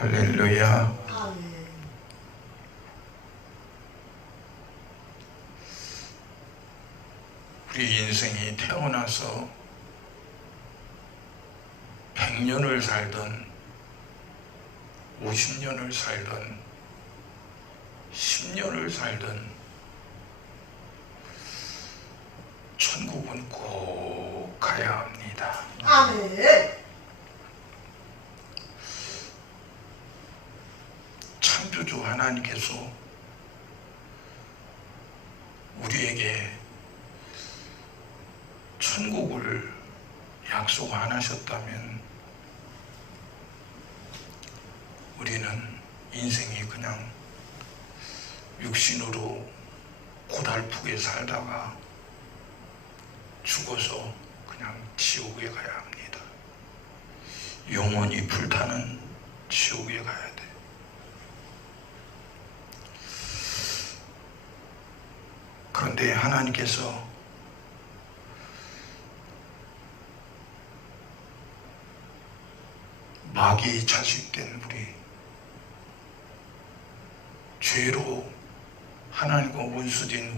할렐루야. 우리 인생이 태어나서 100년을 살든 50년을 살든 10년을 살든 천국은 꼭 가야 합니다. 아멘. 창조주 하나님께서 우리에게 천국을 약속 안 하셨다면 우리는 인생이 그냥 육신으로 고달프게 살다가 죽어서 그냥 지옥에 가야 합니다. 영원히 불타는 지옥에 가야 돼. 그런데 하나님께서 마귀의 자식된 우리, 죄로 하나님과 원수된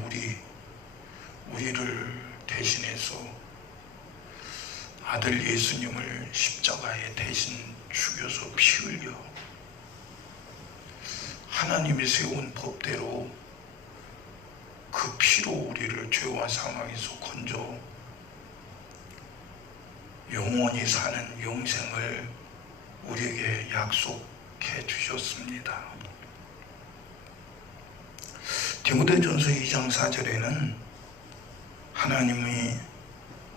우리를 대신해서 아들 예수님을 십자가에 대신 죽여서 피 흘려 하나님이 세운 법대로 그 피로 우리를 죄와 사망에서 건져 영원히 사는 영생을 우리에게 약속해 주셨습니다. 디모데전서 2장 4절에는 하나님이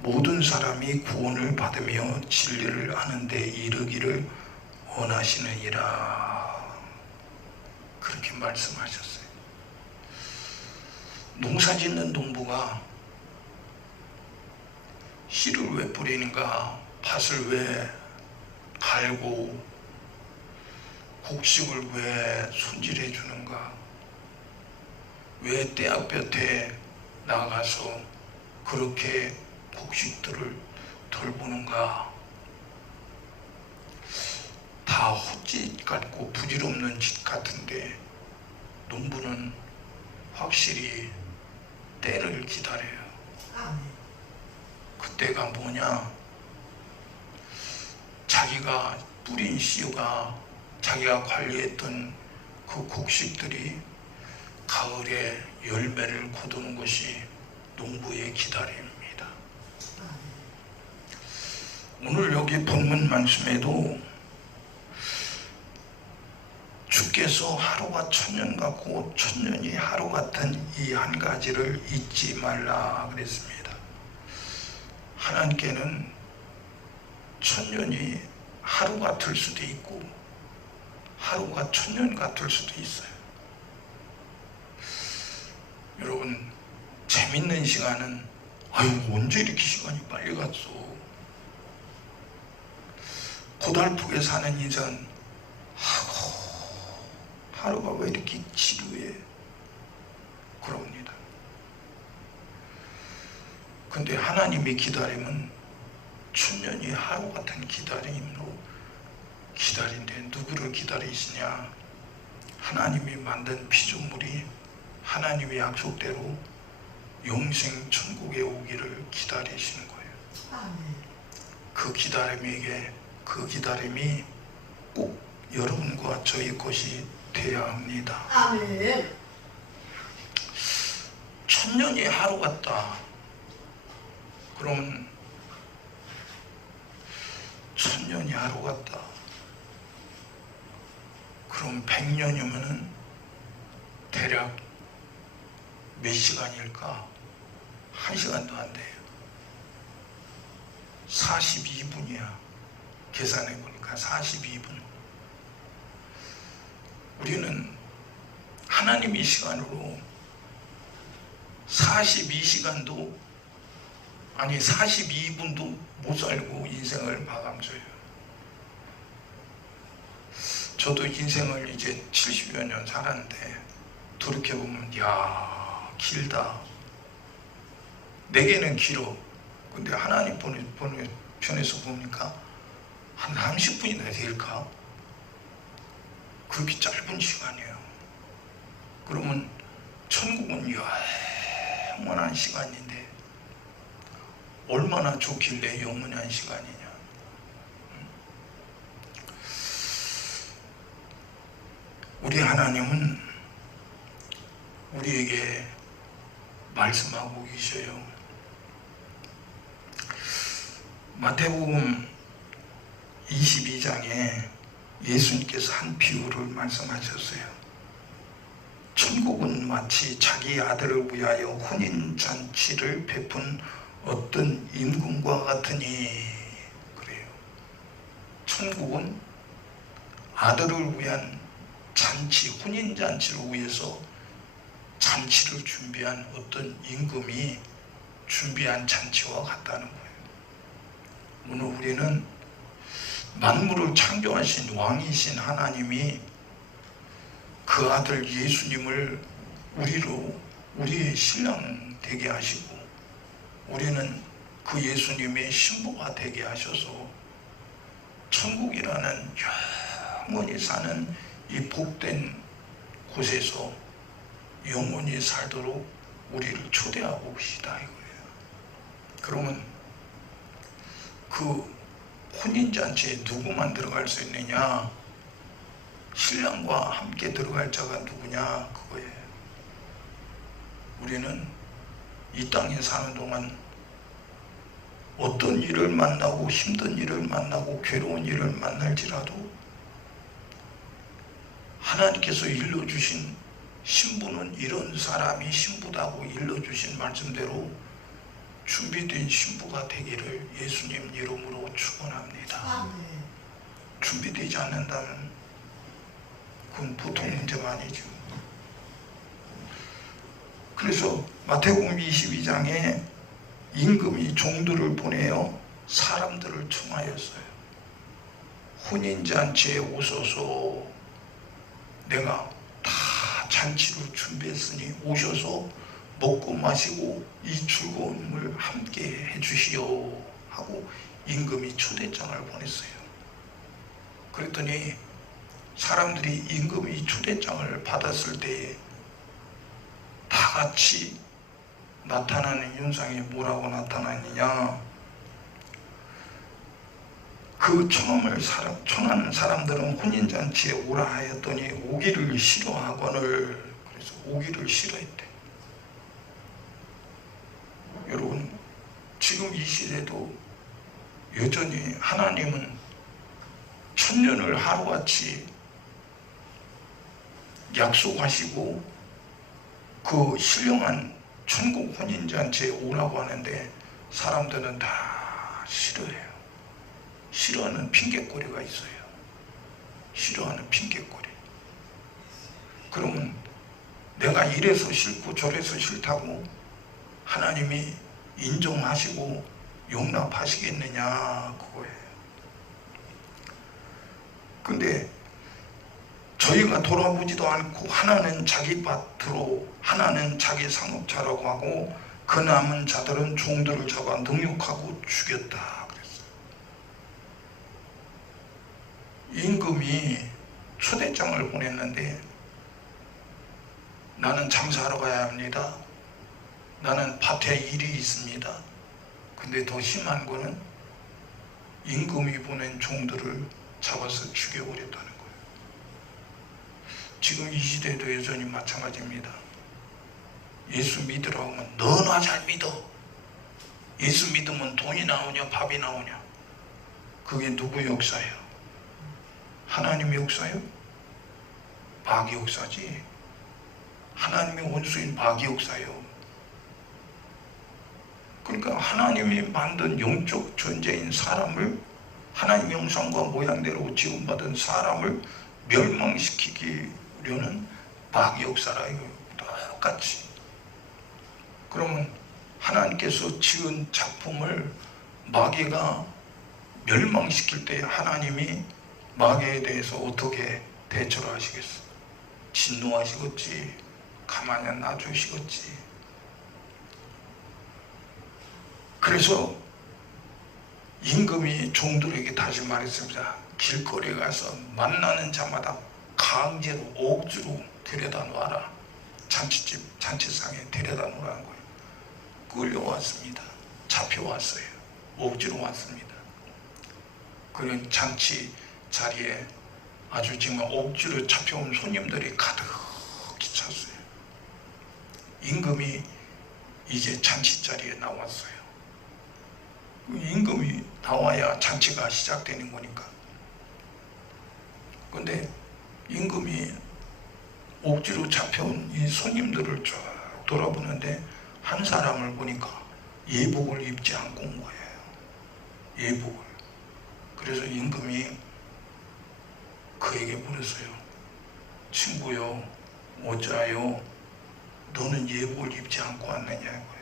모든 사람이 구원을 받으며 진리를 아는 데 이르기를 원하시느니라 그렇게 말씀하셨어요. 농사 짓는 농부가 씨를 왜 뿌리는가, 밭을 왜 갈고 곡식을 왜 손질해 주는가, 왜 떼약볕에 나가서 그렇게 곡식들을 돌보는가. 다 헛짓 같고 부질없는 짓 같은데 농부는 확실히 때를 기다려요. 그때가 뭐냐, 자기가 뿌린 씨가, 자기가 관리했던 그 곡식들이 가을에 열매를 거두는 것이 농부의 기다림입니다. 오늘 여기 본문 말씀에도 주께서 하루가 천년 같고 천년이 하루 같은 이 한 가지를 잊지 말라 그랬습니다. 하나님께는 천년이 하루 같을 수도 있고 하루가 천년 같을 수도 있어요. 여러분, 재밌는 시간은 언제 이렇게 시간이 빨리 갔어. 고달프게 사는 인생은 하루가 왜 이렇게 지루해 그럽니다. 근데 하나님의 기다림은 천년이 하루 같은 기다림으로 기다린데, 누구를 기다리시냐? 하나님이 만든 피조물이 하나님의 약속대로 영생 천국에 오기를 기다리시는 거예요. 그 기다림이 꼭 여러분과 저희 것이 되어야 합니다. 아멘. 천년이 하루 같다. 그러면 천년이 하루 같다. 그럼 100년이면은 대략 몇 시간일까? 1시간도 안 돼요. 42분이야. 계산해 보니까 42분. 우리는 하나님의 시간으로 42시간도 아니 42분도 못 살고 인생을 마감줘요. 저도 인생을 이제 70여 년 살았는데 돌이켜보면 야, 길다. 내게는 길어. 근데 하나님 보는 편에서 보니까 한 30분이나 될까? 그렇게 짧은 시간이에요. 그러면 천국은 영원한 시간인데 얼마나 좋길래 영원한 시간이냐. 우리 하나님은 우리에게 말씀하고 계셔요. 마태복음 22장에 예수님께서 한 비유를 말씀하셨어요. 천국은 마치 자기 아들을 위하여 혼인잔치를 베푼 어떤 임금과 같으니 그래요. 천국은 아들을 위한 잔치, 혼인잔치를 위해서 잔치를 준비한 어떤 임금이 준비한 잔치와 같다는 거예요. 오늘 우리는 만물을 창조하신 왕이신 하나님이 그 아들 예수님을 우리의 신랑 되게 하시고 우리는 그 예수님의 신부가 되게 하셔서 천국이라는 영원히 사는 이 복된 곳에서 영원히 살도록 우리를 초대하고 계시다 이거예요. 그러면 그 혼인잔치에 누구만 들어갈 수 있느냐? 신랑과 함께 들어갈 자가 누구냐? 그거예요. 우리는 이 땅에 사는 동안 어떤 일을 만나고 힘든 일을 만나고 괴로운 일을 만날지라도 하나님께서 일러주신 신부는 이런 사람이 신부다고 일러주신 말씀대로 준비된 신부가 되기를 예수님 이름으로 축원합니다. 준비되지 않는다면 그건 보통 문제가 아니죠. 그래서 마태복음 22장에 임금이 종들을 보내어 사람들을 청하였어요. 혼인잔치에 오셔서 내가 다 잔치를 준비했으니 오셔서 먹고 마시고 이 즐거움을 함께 해주시오 하고 임금이 초대장을 보냈어요. 그랬더니 사람들이 임금이 초대장을 받았을 때에 다 같이 나타나는 현상이 뭐라고 나타나느냐? 그 청하는 사람들은 혼인잔치에 오라 하였더니 오기를 싫어하거늘 그래서 오기를 싫어했대. 여러분 지금 이 시대도 여전히 하나님은 천년을 하루같이 약속하시고 그 신령한 천국 혼인잔치에 오라고 하는데 사람들은 다 싫어해요. 싫어하는 핑계거리가 있어요. 싫어하는 핑계거리. 그러면 내가 이래서 싫고 저래서 싫다고 하나님이 인정하시고 용납하시겠느냐 그거예요. 근데 저희가 돌아보지도 않고 하나는 자기 밭으로 하나는 자기 상업차라고 하고 그 남은 자들은 종들을 잡아 능욕하고 죽였다 그랬어요. 임금이 초대장을 보냈는데 나는 장사하러 가야 합니다. 나는 밭에 일이 있습니다. 근데 더 심한 거는 임금이 보낸 종들을 잡아서 죽여버렸다는 거예요. 지금 이 시대도 여전히 마찬가지입니다. 예수 믿으라고 하면 너나 잘 믿어. 예수 믿으면 돈이 나오냐 밥이 나오냐. 그게 누구 역사예요? 하나님의 역사예요? 마귀 역사지. 하나님의 원수인 마귀 역사예요. 그러니까 하나님이 만든 영적 존재인 사람을 하나님 형상과 모양대로 지음받은 사람을 멸망시키려는 마귀 역사라 이거 똑같이. 그러면 하나님께서 지은 작품을 마귀가 멸망시킬 때 하나님이 마귀에 대해서 어떻게 대처를 하시겠어? 진노하시겠지. 가만히 안 놔주시겠지. 그래서 임금이 종들에게 다시 말했습니다. 길거리에 가서 만나는 자마다 강제로 억지로 데려다 놓아라. 잔치집 잔치상에 데려다 놓으라는 거예요. 끌려왔습니다. 잡혀왔어요. 억지로 왔습니다. 그런 잔치 자리에 아주 정말 억지로 잡혀온 손님들이 가득히 찼어요. 임금이 이제 잔치 자리에 나왔어요. 임금이 나와야 잔치가 시작되는 거니까. 근데 임금이 억지로 잡혀온 이 손님들을 쫙 돌아보는데 한 사람을 보니까 예복을 입지 않고 온 거예요. 예복을. 그래서 임금이 그에게 물었어요. 친구요, 어쩌요? 너는 예복을 입지 않고 왔느냐고요.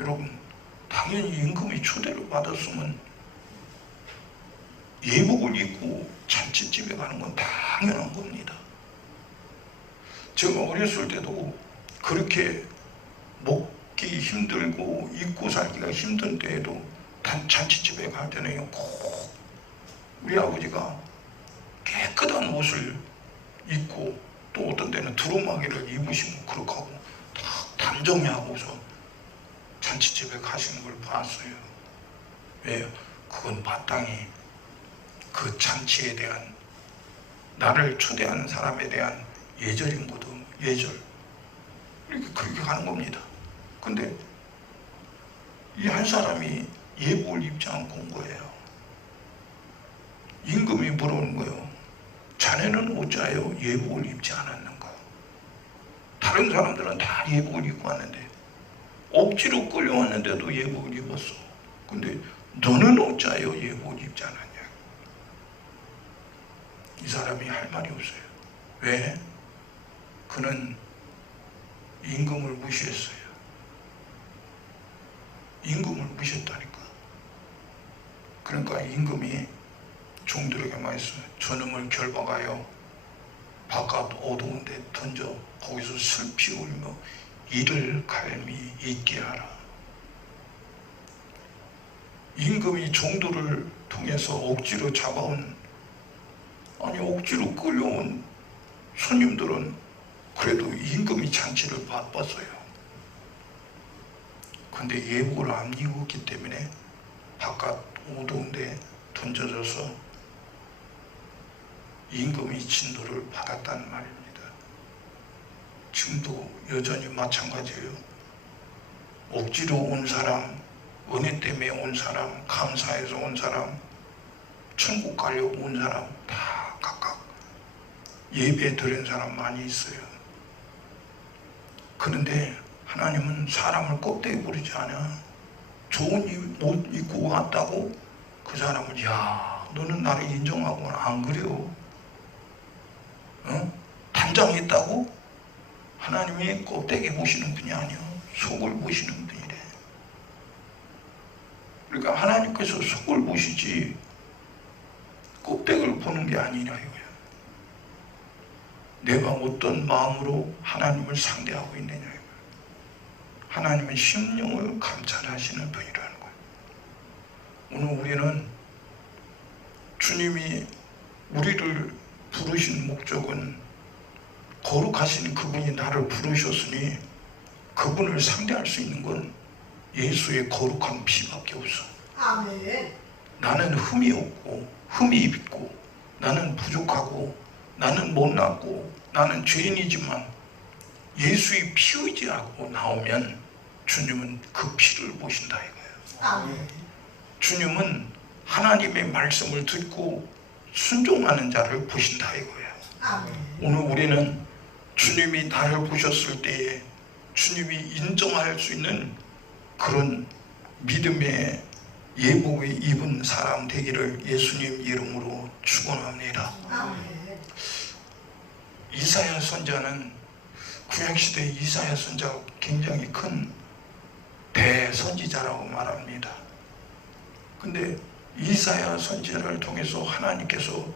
여러분, 당연히 임금이 초대를 받았으면 예복을 입고 잔치집에 가는 건 당연한 겁니다. 제가 어렸을 때도 그렇게 먹기 힘들고 입고 살기가 힘든 때에도 잔치집에 갈 때는 꼭 우리 아버지가 깨끗한 옷을 입고 또 어떤 때는 두루마기를 입으시고 그렇게 하고 딱 단정히 하고서 잔치집에 가시는 걸 봤어요. 왜요? 그건 마땅히 그 잔치에 대한, 나를 초대하는 사람에 대한 예절이거든. 예절. 이렇게 그렇게 가는 겁니다. 근데 이 한 사람이 예복을 입지 않고 온 거예요. 임금이 물어보는 거예요. 자네는 어찌하여 예복을 입지 않았는가? 다른 사람들은 다 예복을 입고 왔는데, 억지로 끌려왔는데도 예복을 입었어. 근데 너는 어찌하여 예복을 입지 않았냐? 이 사람이 할 말이 없어요. 왜? 그는 임금을 무시했어요. 임금을 무시했다니까. 그러니까 임금이 종들에게 말했어요. 저놈을 결박하여 바깥 어두운 데 던져 거기서 슬피 울며 이를 갈미 있게 하라. 임금이 종들을 통해서 억지로 잡아온, 아니 억지로 끌려온 손님들은 그래도 임금이 잔치를 바빴어요. 근데 예복을 안 입었기 때문에 바깥 어두운 데 던져져서 임금이 진노를 받았다는 말입니다. 지금도 여전히 마찬가지예요. 억지로 온 사람, 은혜 때문에 온 사람, 감사해서 온 사람, 천국 가려고 온 사람 다 각각 예배 드린 사람 많이 있어요. 그런데 하나님은 사람을 껍데기 부리지 않아. 좋은 옷 입고 왔다고 그 사람을, 야, 너는 나를 인정하고는 안 그래요. 단장했다고? 하나님이 껍데기 보시는 분이 아니야. 속을 보시는 분이래. 그러니까 하나님께서 속을 보시지 껍데기를 보는 게 아니라 이거야. 내가 어떤 마음으로 하나님을 상대하고 있느냐 이거야. 하나님은 심령을 감찰하시는 분이라는 거야. 오늘 우리는 주님이 우리를 부르신 목적은, 거룩하신 그분이 나를 부르셨으니 그분을 상대할 수 있는 건 예수의 거룩한 피밖에 없어. 아멘. 나는 흠이 없고 흠이 있고 나는 부족하고 나는 못났고 나는 죄인이지만 예수의 피 의지하고 나오면 주님은 그 피를 보신다 이거예요. 아멘. 주님은 하나님의 말씀을 듣고 순종하는 자를 보신다 이거예요. 아멘. 오늘 우리는 주님이 나를 보셨을 때에 주님이 인정할 수 있는 그런 믿음의 예복을 입은 사람 되기를 예수님 이름으로 축원합니다. 아멘. 이사야 선자는 구약시대 이사야 선자가 굉장히 큰 대선지자라고 말합니다. 근데 이사야 선지자를 통해서 하나님께서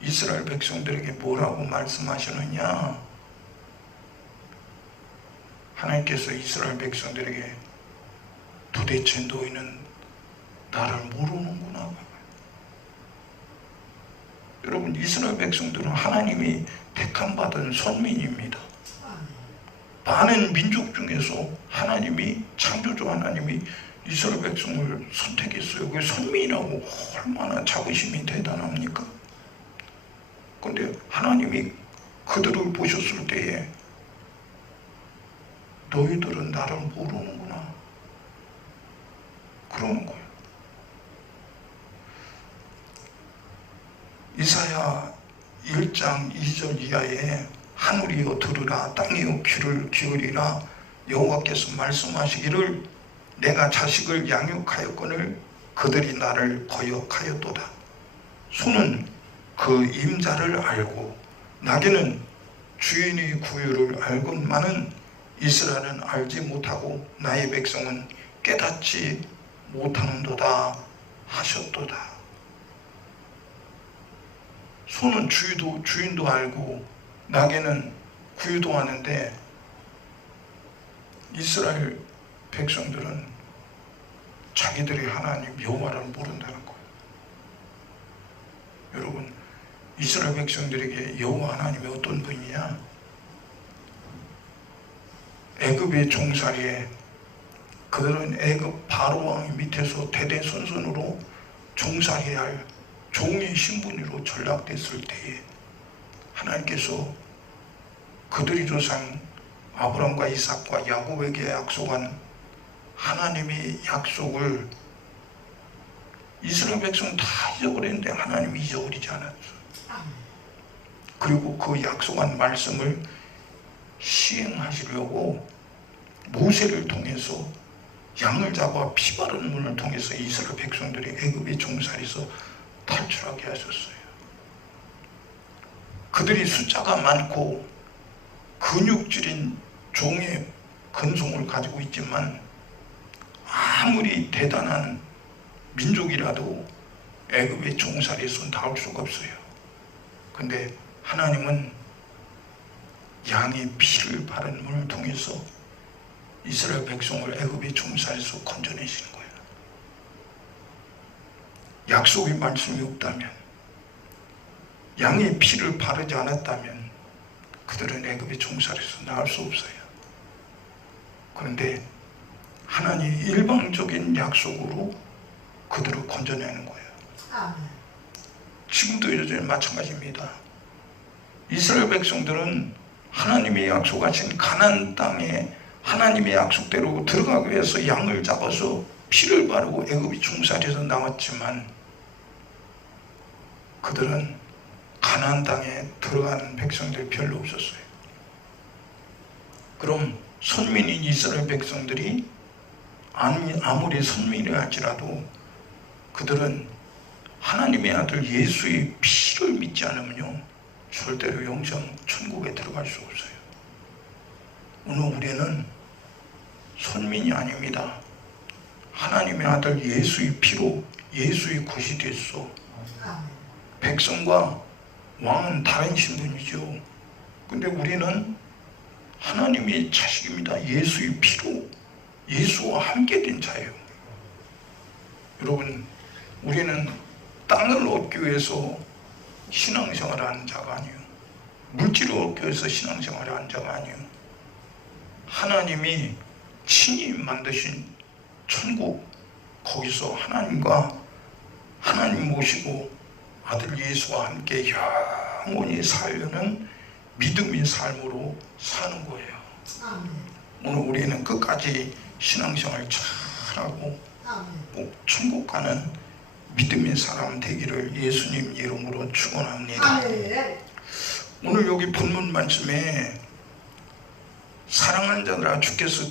이스라엘 백성들에게 뭐라고 말씀하시느냐? 하나님께서 이스라엘 백성들에게 도대체 너희는 나를 모르는구나. 여러분, 이스라엘 백성들은 하나님이 택함받은 선민입니다. 많은 민족 중에서 하나님이, 창조주 하나님이 이스라엘 백성을 선택했어요. 그 선민이라고 얼마나 자부심이 대단합니까? 그런데 하나님이 그들을 보셨을 때에 너희들은 나를 모르는구나 그러는 거예요. 이사야 1장 2절 이하에 하늘이여 들으라, 땅이여 귀를 기울이라, 여호와께서 말씀하시기를 내가 자식을 양육하였거늘 그들이 나를 거역하였도다. 소는 그 임자를 알고 나귀는 주인의 구유를 알건만은 이스라엘은 알지 못하고 나의 백성은 깨닫지 못하는도다 하셨도다. 소는 주인도 알고 나귀는 구유도 하는데 이스라엘 백성들은 자기들이 하나님 여호와를 모른다는 거예요. 여러분, 이스라엘 백성들에게 여호와 하나님이 어떤 분이냐? 애굽의 종살이에 그들은 애굽 바로 왕 밑에서 대대손손으로 종살이할 종의 신분으로 전락됐을 때에 하나님께서 그들의 조상 아브람과 이삭과 야곱에게 약속한 하나님의 약속을 이스라엘 백성은 다 잊어버렸는데 하나님이 잊어버리지 않았어. 그리고 그 약속한 말씀을 시행하시려고 모세를 통해서 양을 잡아 피 바른 문을 통해서 이스라엘 백성들이 애굽의 종살이에서 탈출하게 하셨어요. 그들이 숫자가 많고 근육질인 종의 근성을 가지고 있지만 아무리 대단한 민족이라도 애굽의 종살이에서 나올 수가 없어요. 근데 하나님은 양의 피를 바른 문을 통해서 이스라엘 백성을 애굽의 종살이에서 건져내시는 거예요. 약속의 말씀이 없다면, 양의 피를 바르지 않았다면 그들은 애굽의 종살이에서 나올 수 없어요. 그런데 하나님이 일방적인 약속으로 그들을 건져내는 거예요. 지금도 여전히 마찬가지입니다. 이스라엘 백성들은 하나님이 약속하신 가나안 땅에 하나님의 약속대로 들어가기 위해서 양을 잡아서 피를 바르고 애굽의 종살이에서 나왔지만 그들은 가나안 땅에 들어가는 백성들이 별로 없었어요. 그럼 선민인 이스라엘 백성들이 아무리 선민이라 할지라도 그들은 하나님의 아들 예수의 피를 믿지 않으면요 절대로 영생 천국에 들어갈 수 없어요. 오늘 우리는 선민이 아닙니다. 하나님의 아들 예수의 피로 예수의 것이 됐어. 백성과 왕은 다른 신분이죠. 근데 우리는 하나님의 자식입니다. 예수의 피로 예수와 함께 된 자예요. 여러분, 우리는 땅을 얻기 위해서 신앙생활을 하는 자가 아니에요. 물질을 얻기 위해서 신앙생활을 하는 자가 아니에요. 하나님이 친히 만드신 천국, 거기서 하나님과 하나님 모시고 아들 예수와 함께 영원히 살려는 믿음의 삶으로 사는 거예요. 오늘 우리는 끝까지 신앙생활 잘하고 꼭 천국 가는 믿음의 사람 되기를 예수님 이름으로 축원합니다. 오늘 여기 본문 말씀에 사랑하는 자들아 주께서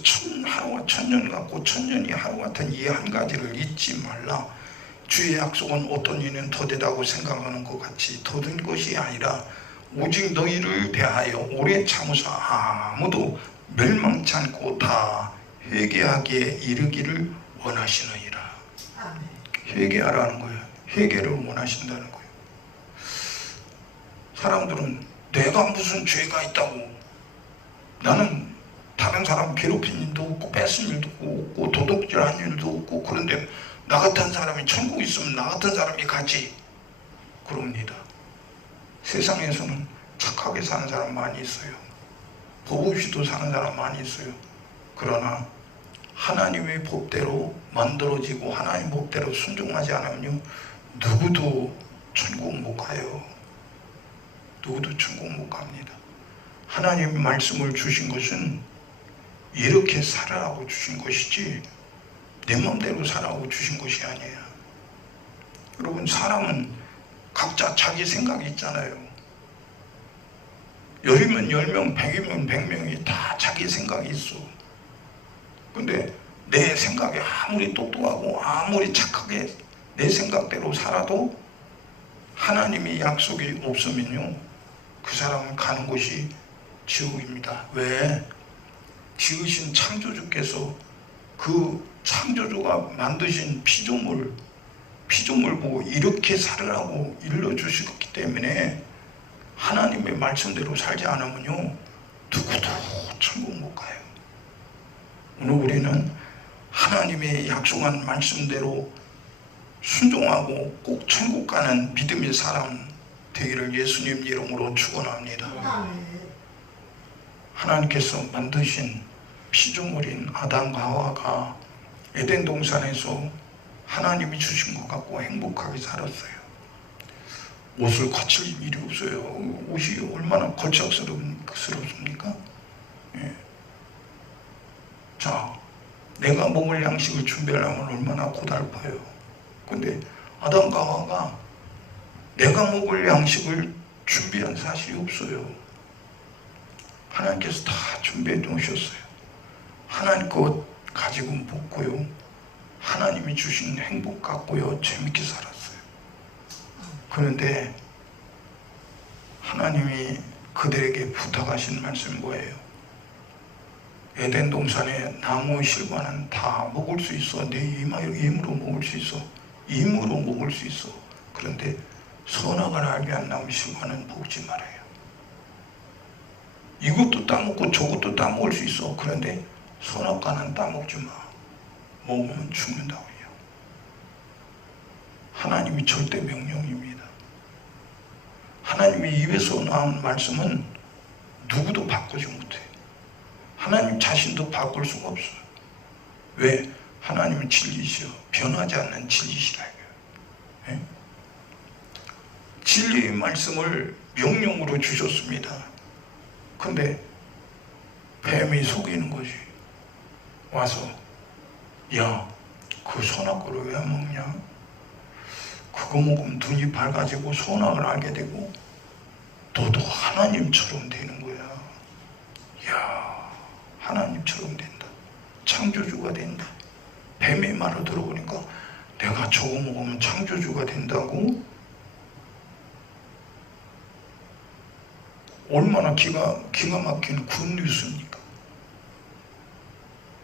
하루가 천년 같고 천년이 하루 같은 이 한 가지를 잊지 말라. 주의 약속은 어떤 이는 더디다고 생각하는 것 같이 더딘 것이 아니라 오직 너희를 대하여 오래 참으사 아무도 멸망치 않고 다 회개하기에 이르기를 원하시느니라. 회개하라는 거예요. 회개를 원하신다는 거예요. 사람들은 내가 무슨 죄가 있다고, 나는 다른 사람 괴롭힌 일도 없고 뺏은 일도 없고 도둑질한 일도 없고, 그런데 나 같은 사람이 천국 있으면 나 같은 사람이 가지 그럽니다. 세상에서는 착하게 사는 사람 많이 있어요. 법 없이도 사는 사람 많이 있어요. 그러나 하나님의 법대로 만들어지고 하나님 법대로 순종하지 않으면요, 누구도 천국 못 가요. 누구도 천국 못 갑니다. 하나님의 말씀을 주신 것은 이렇게 살아라고 주신 것이지 내 맘대로 살아라고 주신 것이 아니에요. 여러분, 사람은 각자 자기 생각이 있잖아요. 10이면 10명, 100이면 100명이 다 자기 생각이 있어. 근데 내 생각이 아무리 똑똑하고 아무리 착하게 내 생각대로 살아도 하나님의 약속이 없으면요, 그 사람은 가는 곳이 지옥입니다. 왜? 지으신 창조주께서 그 창조주가 만드신 피조물 보고 이렇게 살으라고 일러주셨기 때문에 하나님의 말씀대로 살지 않으면요, 누구도 천국 못 가요. 오늘 우리는 하나님의 약속한 말씀대로 순종하고 꼭 천국 가는 믿음의 사람 되기를 예수님 이름으로 축원합니다. 아멘. 하나님께서 만드신 피조물인 아담과 하와가 에덴 동산에서 하나님이 주신 것 갖고 행복하게 살았어요. 옷을 거칠 일이 없어요. 옷이 얼마나 걸작스럽습니까? 예. 자, 내가 먹을 양식을 준비하려면 얼마나 고달파요. 근데 아담과 하와가 내가 먹을 양식을 준비한 사실이 없어요. 하나님께서 다 준비해 놓으셨어요. 하나님 것 가지고 먹고요, 하나님이 주신 행복 갖고요, 재밌게 살았어요. 그런데 하나님이 그들에게 부탁하신 말씀이 뭐예요? 에덴 동산의 나무의 실과는 다 먹을 수 있어. 내 힘으로 먹을 수 있어. 힘으로 먹을 수 있어. 그런데 선악을 알게 한 나무 실과는 먹지 말아요. 이것도 따먹고 저것도 따먹을 수 있어. 그런데 선악과는 따먹지 마. 먹으면 죽는다고요. 하나님이 절대 명령입니다. 하나님의 입에서 나온 말씀은 누구도 바꾸지 못해요. 하나님 자신도 바꿀 수가 없어요. 왜? 하나님은 진리시여 변하지 않는 진리시라고요. 예? 진리의 말씀을 명령으로 주셨습니다. 근데 뱀이 속이는 것이 와서, 야, 그 선악과를 왜 먹냐? 그거 먹으면 눈이 밝아지고 선악을 알게 되고 너도 하나님처럼 되는 거야. 야, 하나님처럼 된다. 창조주가 된다. 뱀의 말을 들어보니까 내가 저거 먹으면 창조주가 된다고? 얼마나 기가 막힌 굿뉴스입니까?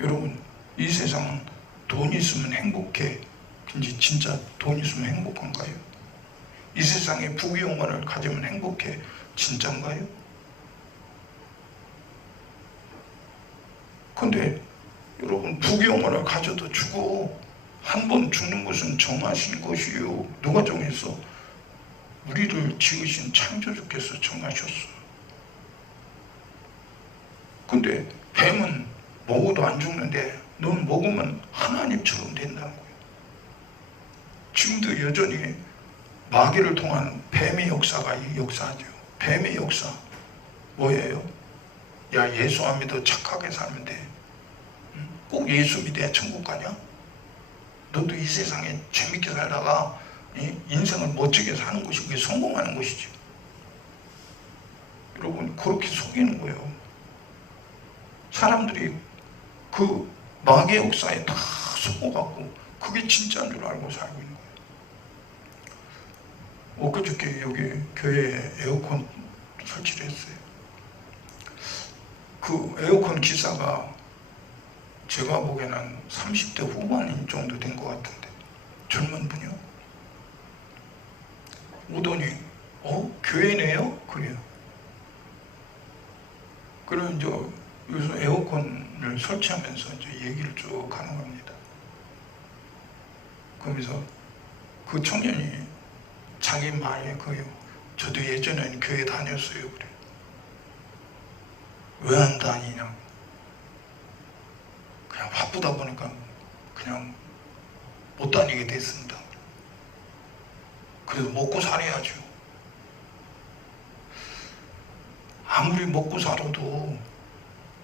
여러분, 이 세상은 돈 있으면 행복해. 근데 진짜 돈 있으면 행복한가요? 이 세상에 부귀영화를 가지면 행복해. 진짠가요? 근데 여러분, 부귀영화를 가져도 죽어. 한 번 죽는 것은 정하신 것이요. 누가 정했어? 우리를 지으신 창조주께서 정하셨어. 근데 뱀은 먹어도 안 죽는데 넌 먹으면 하나님처럼 된다는 거예요. 지금도 여전히 마귀를 통한 뱀의 역사가 역사하죠. 뱀의 역사 뭐예요? 야, 예수 안 믿어 착하게 살면 돼. 꼭 예수 믿어야 천국 가냐? 너도 이 세상에 재밌게 살다가 인생을 멋지게 사는 것이 그게 성공하는 것이지. 여러분, 그렇게 속이는 거예요. 사람들이 그 마귀의 역사에 다 속아갖고 그게 진짜인 줄 알고 살고 있는 거예요. 엊그저께 여기 교회에 에어컨 설치를 했어요. 그 에어컨 기사가 제가 보기에는 30대 후반인 정도 된 것 같은데, 젊은 분이요. 오더니 교회네요? 그래요. 그럼 이제 여기서 에어컨을 설치하면서 이제 얘기를 쭉 하는 겁니다. 그러면서 그 청년이 자기 말에 그 저도 예전에는 교회 다녔어요. 그래. 왜 안 다니냐? 그냥 바쁘다 보니까 그냥 못 다니게 됐습니다. 그래도 먹고 살아야죠. 아무리 먹고 살아도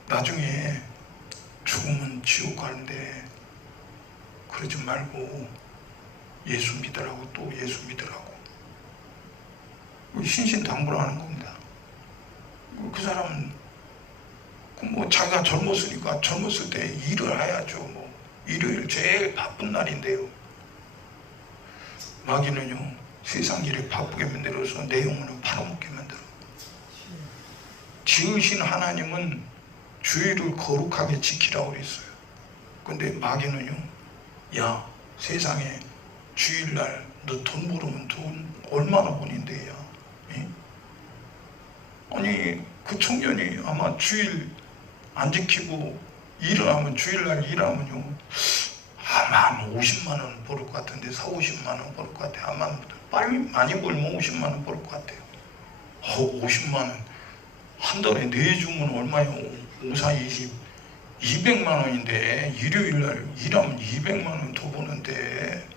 나중에 죽으면 지옥 가는데 그러지 말고 예수 믿으라고, 또 예수 믿으라고 신신당부하는 겁니다. 그 사람은 뭐 자기가 젊었으니까 젊었을 때 일을 해야죠. 뭐 일요일 제일 바쁜 날인데요. 마귀는요, 세상 일에 바쁘게 만들어서 내 영혼을 팔아먹게 만들어. 지으신 하나님은 주일을 거룩하게 지키라고 그랬어요. 근데 마귀는요, 야, 세상에 주일날 너 돈 벌으면 돈 얼마나 버는데, 야. 예? 아니, 그 청년이 아마 주일 안 지키고 일을 하면, 주일날 일하면요, 아마 50만 원 벌을 것 같은데, 40~50만 원 벌을 것 같아요. 아마 빨리 많이 벌면 50만 원 벌을 것 같아요. 50만 원. 한 달에 내주면 얼마예요? 5, 4, 20. 200만 원인데, 일요일날 일하면 200만 원 더 버는데,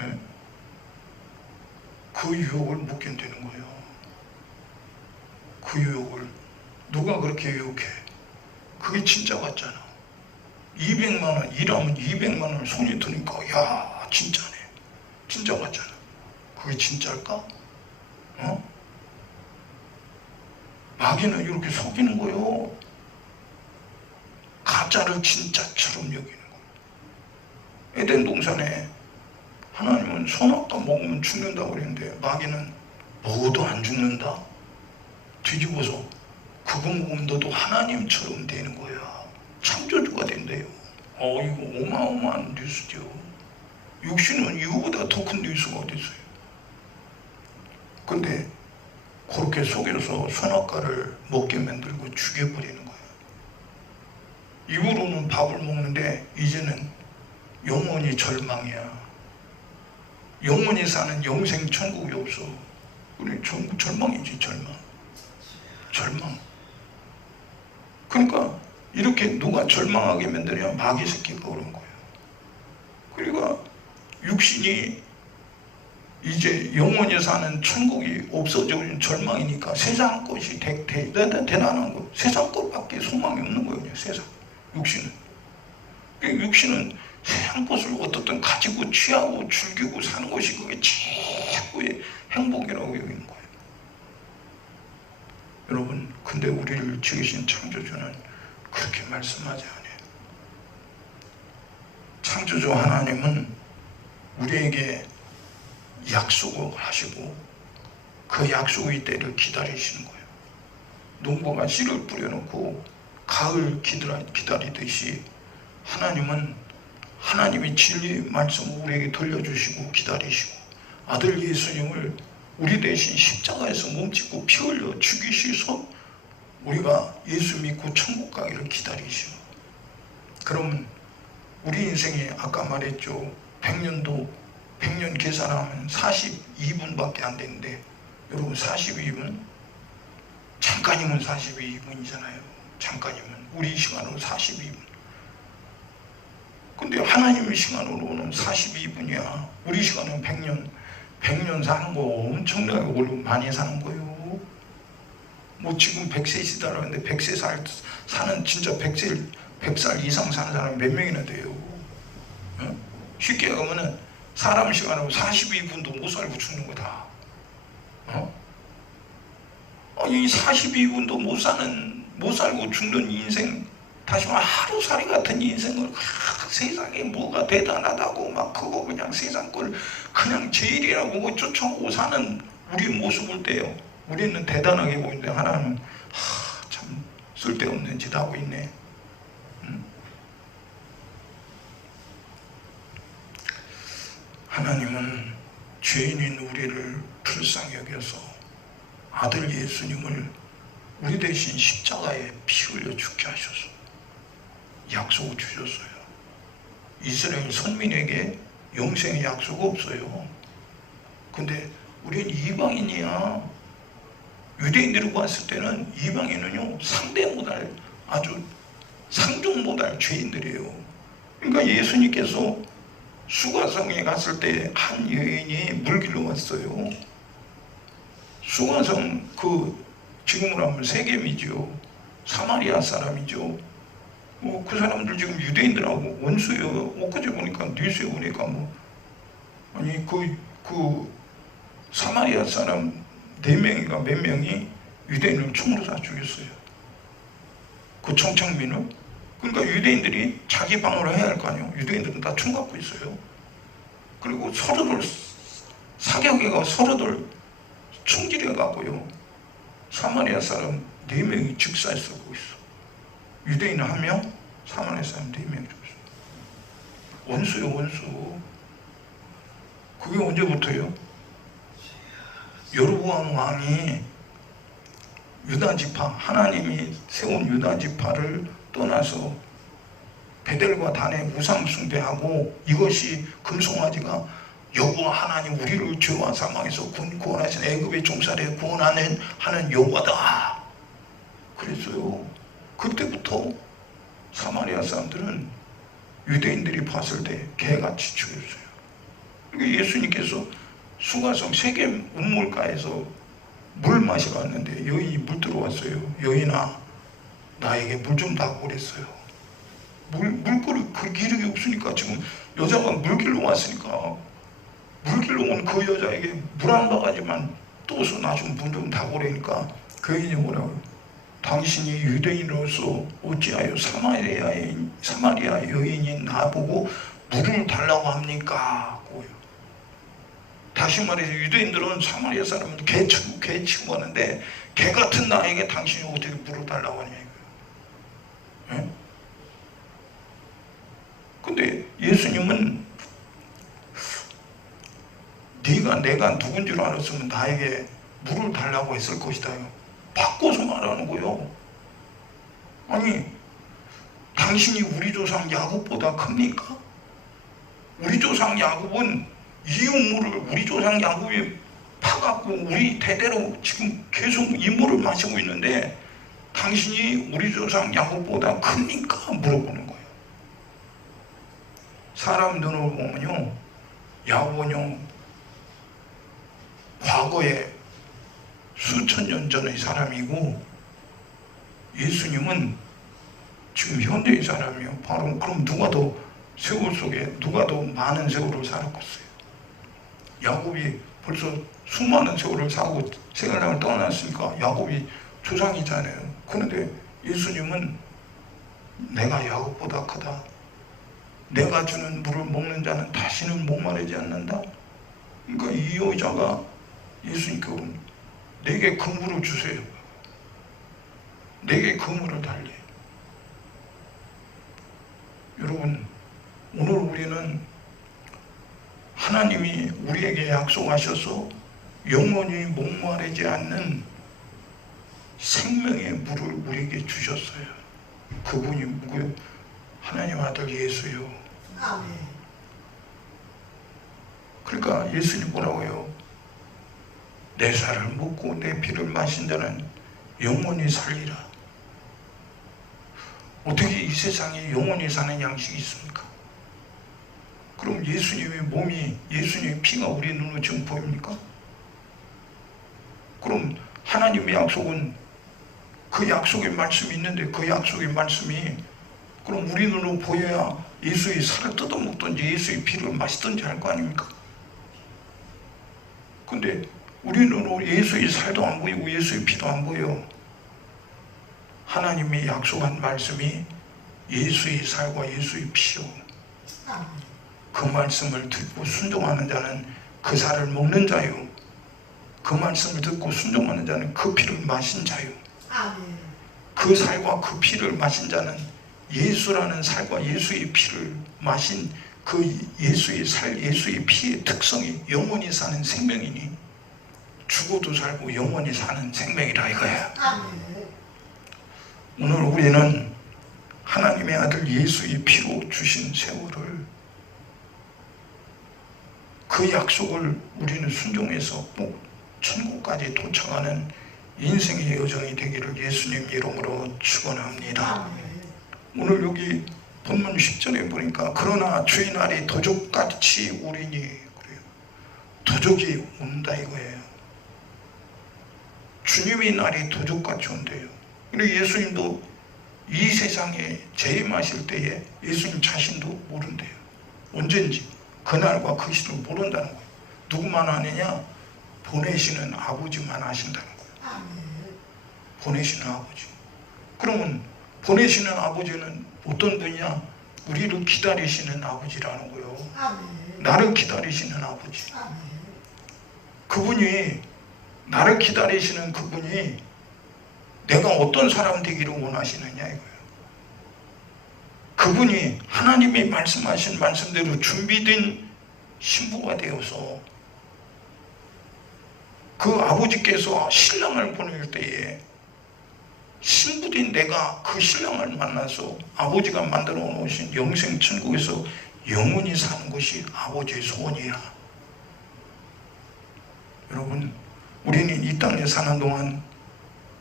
예? 그 유혹을 못 견디는 거예요. 그 유혹을. 누가 그렇게 유혹해? 그게 진짜 같잖아. 200만 원, 일하면 200만 원 손이 드니까, 야, 진짜네. 진짜 같잖아. 그게 진짜일까? 어? 마귀는 이렇게 속이는 거예요. 가짜를 진짜처럼 여기는 거예요. 에덴 동산에 하나님은 선악과 먹으면 죽는다고 그랬는데, 마귀는 먹어도 안 죽는다? 뒤집어서 그거 먹으면 너도 하나님처럼 되는 거야. 창조주가 된대요. 이거 어마어마한 뉴스죠. 육신은 이거보다 더 큰 뉴스가 어디 있어요. 근데 그렇게 속여서 선악과를 먹게 만들고 죽여버리는 거예요. 입으로는 밥을 먹는데 이제는 영원히 절망이야. 영원히 사는 영생 천국이 없어. 우리 전부 절망이지, 절망. 절망. 그러니까 이렇게 누가 절망하게 만드냐? 마귀 새끼가 그런 거예요. 그러니까 육신이 이제 영원히 사는 천국이 없어지는 절망이니까 세상 것이 대단한 거. 세상 것밖에 소망이 없는 거예요. 세상. 육신은. 육신은 세상 것을 어떻든 가지고 취하고 즐기고 사는 것이 그게 최고의 행복이라고 여기는 거예요. 여러분, 근데 우리를 지으신 창조주는 그렇게 말씀하지 않아요. 창조주 하나님은 우리에게 약속을 하시고 그 약속의 때를 기다리시는 거예요. 농부가 씨를 뿌려놓고 가을 기다리듯이 하나님은 하나님의 진리 말씀을 우리에게 들려주시고 기다리시고 아들 예수님을 우리 대신 십자가에서 몸짓고 피 흘려 죽이셔서 우리가 예수 믿고 천국 가기를 기다리시오. 그럼 우리 인생에 아까 말했죠. 100년 계산하면 42분밖에 안 되는데, 여러분 42분? 잠깐이면 42분이잖아요. 잠깐이면. 우리 시간으로 42분. 근데 하나님의 시간으로는 42분이야. 우리 시간은 100년 사는 거 엄청나게 많이 사는 거예요. 뭐 지금 100세시다라는데 100세 사는 진짜 100살 이상 사는 사람이 몇 명이나 돼요. 어? 쉽게 가면은 사람 시간으로 42분도 못 살고 죽는 거다. 아니 42분도 못 살고 죽는 인생, 다시 말해 하루살이 같은 인생을 세상에 뭐가 대단하다고 막 그거 그냥 세상 걸 그냥 제일이라고 쫓아오고 사는 우리 모습을 볼 때요, 우리는 대단하게 보이는데 하나님은 참 쓸데없는 짓 하고 있네. 하나님은 죄인인 우리를 불쌍히 여겨서 아들 예수님을 우리 대신 십자가에 피 흘려 죽게 하셔서 약속을 주셨어요. 이스라엘 선민에게 영생의 약속 없어요. 근데 우리는 이방인이야. 유대인들이 봤을 때는 이방인은요 상대 못할 아주 상종 못할 죄인들이에요. 그러니까 예수님께서 수가성에 갔을 때 한 여인이 물길로 왔어요. 수가성 지금으로 하면 세겜이죠. 사마리아 사람이죠. 그 사람들 지금 유대인들하고 원수예요. 엊그제 보니까 뉴스에 보니까 아니 그 사마리아 사람 4명인가 몇 명이 유대인을 총으로 다 죽였어요. 그 청창민을. 그러니까 유대인들이 자기 방어를 해야 할 거 아니에요. 유대인들은 다 총 갖고 있어요. 그리고 서로들 사격해가 서로들 총질해가고요. 사마리아 사람 4명이 즉사했어. 거기서. 유대인 1명, 사마리아 사람 4명 죽었어요. 원수요, 원수. 그게 언제부터요? 여로보암 왕이 유다지파, 하나님이 세운 유다지파를 떠나서 베델과 단에 우상 숭배하고 이것이 금송아지가 여호와 하나님 우리를 죄와 사망에서 구원하신 애굽의 종살에 구원하는 여호와다 그랬어요. 그때부터 사마리아 사람들은 유대인들이 봤을 때 개같이 죽였어요. 그러니까 예수님께서 수가성 세겜 운물가에서 물 마시러 왔는데 여인이 물 들어왔어요. 여인아 나에게 물 좀 달라고 그랬어요. 물그릇 그 기력이 없으니까 지금 여자가 물길로 왔으니까 물길로 온 그 여자에게 물 한 바가지만 떠서 나 좀 물 좀 달라고 그러니까 그 여인이 뭐라고요? 당신이 유대인으로서 어찌하여 사마리아 여인이 나보고 물을 달라고 합니까? 다시 말해서 유대인들은 사마리아 사람은 개 치고 하는데 개 같은 나에게 당신이 어떻게 물을 달라고 하냐 이거예요. 예? 근데 예수님은 내가 누군 줄 알았으면 나에게 물을 달라고 했을 것이다. 바꿔서 말하는 거예요. 아니 당신이 우리 조상 야곱보다 큽니까? 우리 조상 야곱은 이 우물을 우리 조상 야곱이 파갖고 우리 대대로 지금 계속 이 물을 마시고 있는데 당신이 우리 조상 야곱보다 큽니까? 물어보는 거예요. 사람 눈으로 보면요 야곱은요 과거에 수천 년 전의 사람이고 예수님은 지금 현대의 사람이에요. 바로 그럼 누가 더 세월 속에 누가 더 많은 세월을 살았겠어요? 야곱이 벌써 수많은 세월을 사고 세상을 떠났으니까 야곱이 조상이잖아요. 그런데 예수님은 내가 야곱보다 크다. 내가 주는 물을 먹는 자는 다시는 목마르지 않는다. 그러니까 이 여자가 예수님께 내게 그 물을 주세요. 내게 그 물을 달래. 여러분 오늘 우리는 하나님이 우리에게 약속하셔서 영원히 목마르지 않는 생명의 물을 우리에게 주셨어요. 그분이 누구요? 하나님 아들 예수요. 아멘. 그러니까 예수님 뭐라고요? 내 살을 먹고 내 피를 마신 자는 영원히 살리라. 어떻게 이 세상에 영원히 사는 양식이 있습니까? 그럼 예수님의 몸이 예수님의 피가 우리 눈으로 지금 보입니까? 그럼 하나님의 약속은 그 약속의 말씀이 있는데 그 약속의 말씀이 그럼 우리 눈으로 보여야 예수의 살을 뜯어먹든지 예수의 피를 마시든지 할 거 아닙니까? 근데 우리 눈으로 예수의 살도 안 보이고 예수의 피도 안 보여. 하나님이 약속한 말씀이 예수의 살과 예수의 피요. 아멘. 그 말씀을 듣고 순종하는 자는 그 살을 먹는 자요. 그 말씀을 듣고 순종하는 자는 그 피를 마신 자요. 아멘. 그 살과 그 피를 마신 자는 예수라는 살과 예수의 피를 마신 그 예수의 살, 예수의 피의 특성이 영원히 사는 생명이니 죽어도 살고 영원히 사는 생명이라 이거야. 아멘. 오늘 우리는 하나님의 아들 예수의 피로 주신 세월을 그 약속을 우리는 순종해서 꼭 천국까지 도착하는 인생의 여정이 되기를 예수님 이름으로 축원합니다. 아멘. 오늘 여기 본문 10절에 보니까 그러나 주의 날이 도적같이 오리니 그래요. 도적이 온다 이거예요. 주님의 날이 도적같이 온대요. 근데 예수님도 이 세상에 재림하실 때에 예수님 자신도 모른대요. 언젠지 그날과 그 시를 모른다는 거예요. 누구만 아느냐? 보내시는 아버지만 아신다는 거예요. 아멘. 보내시는 아버지. 그러면 보내시는 아버지는 어떤 분이냐? 우리를 기다리시는 아버지라는 거예요. 아멘. 나를 기다리시는 아버지. 아멘. 그분이 나를 기다리시는 그분이 내가 어떤 사람 되기를 원하시느냐 이거예요. 그분이 하나님이 말씀하신 말씀대로 준비된 신부가 되어서 그 아버지께서 신랑을 보낼 때에 신부된 내가 그 신랑을 만나서 아버지가 만들어 놓으신 영생 천국에서 영원히 사는 것이 아버지의 소원이야. 여러분, 우리는 이 땅에 사는 동안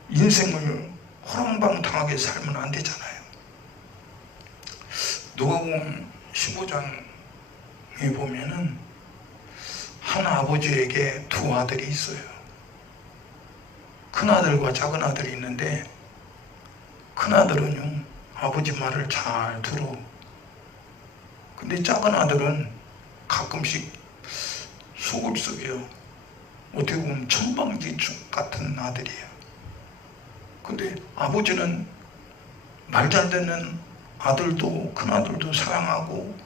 인생을 허랑방탕하게 살면 안 되잖아요. 누가복음 15장에 보면은 한 아버지에게 두 아들이 있어요. 큰 아들과 작은 아들이 있는데 큰 아들은요 아버지 말을 잘 들어. 근데 작은 아들은 가끔씩 속을 썩여요. 어떻게 보면 천방지축 같은 아들이에요. 근데 아버지는 말 잘 듣는 아들도 큰 아들도 사랑하고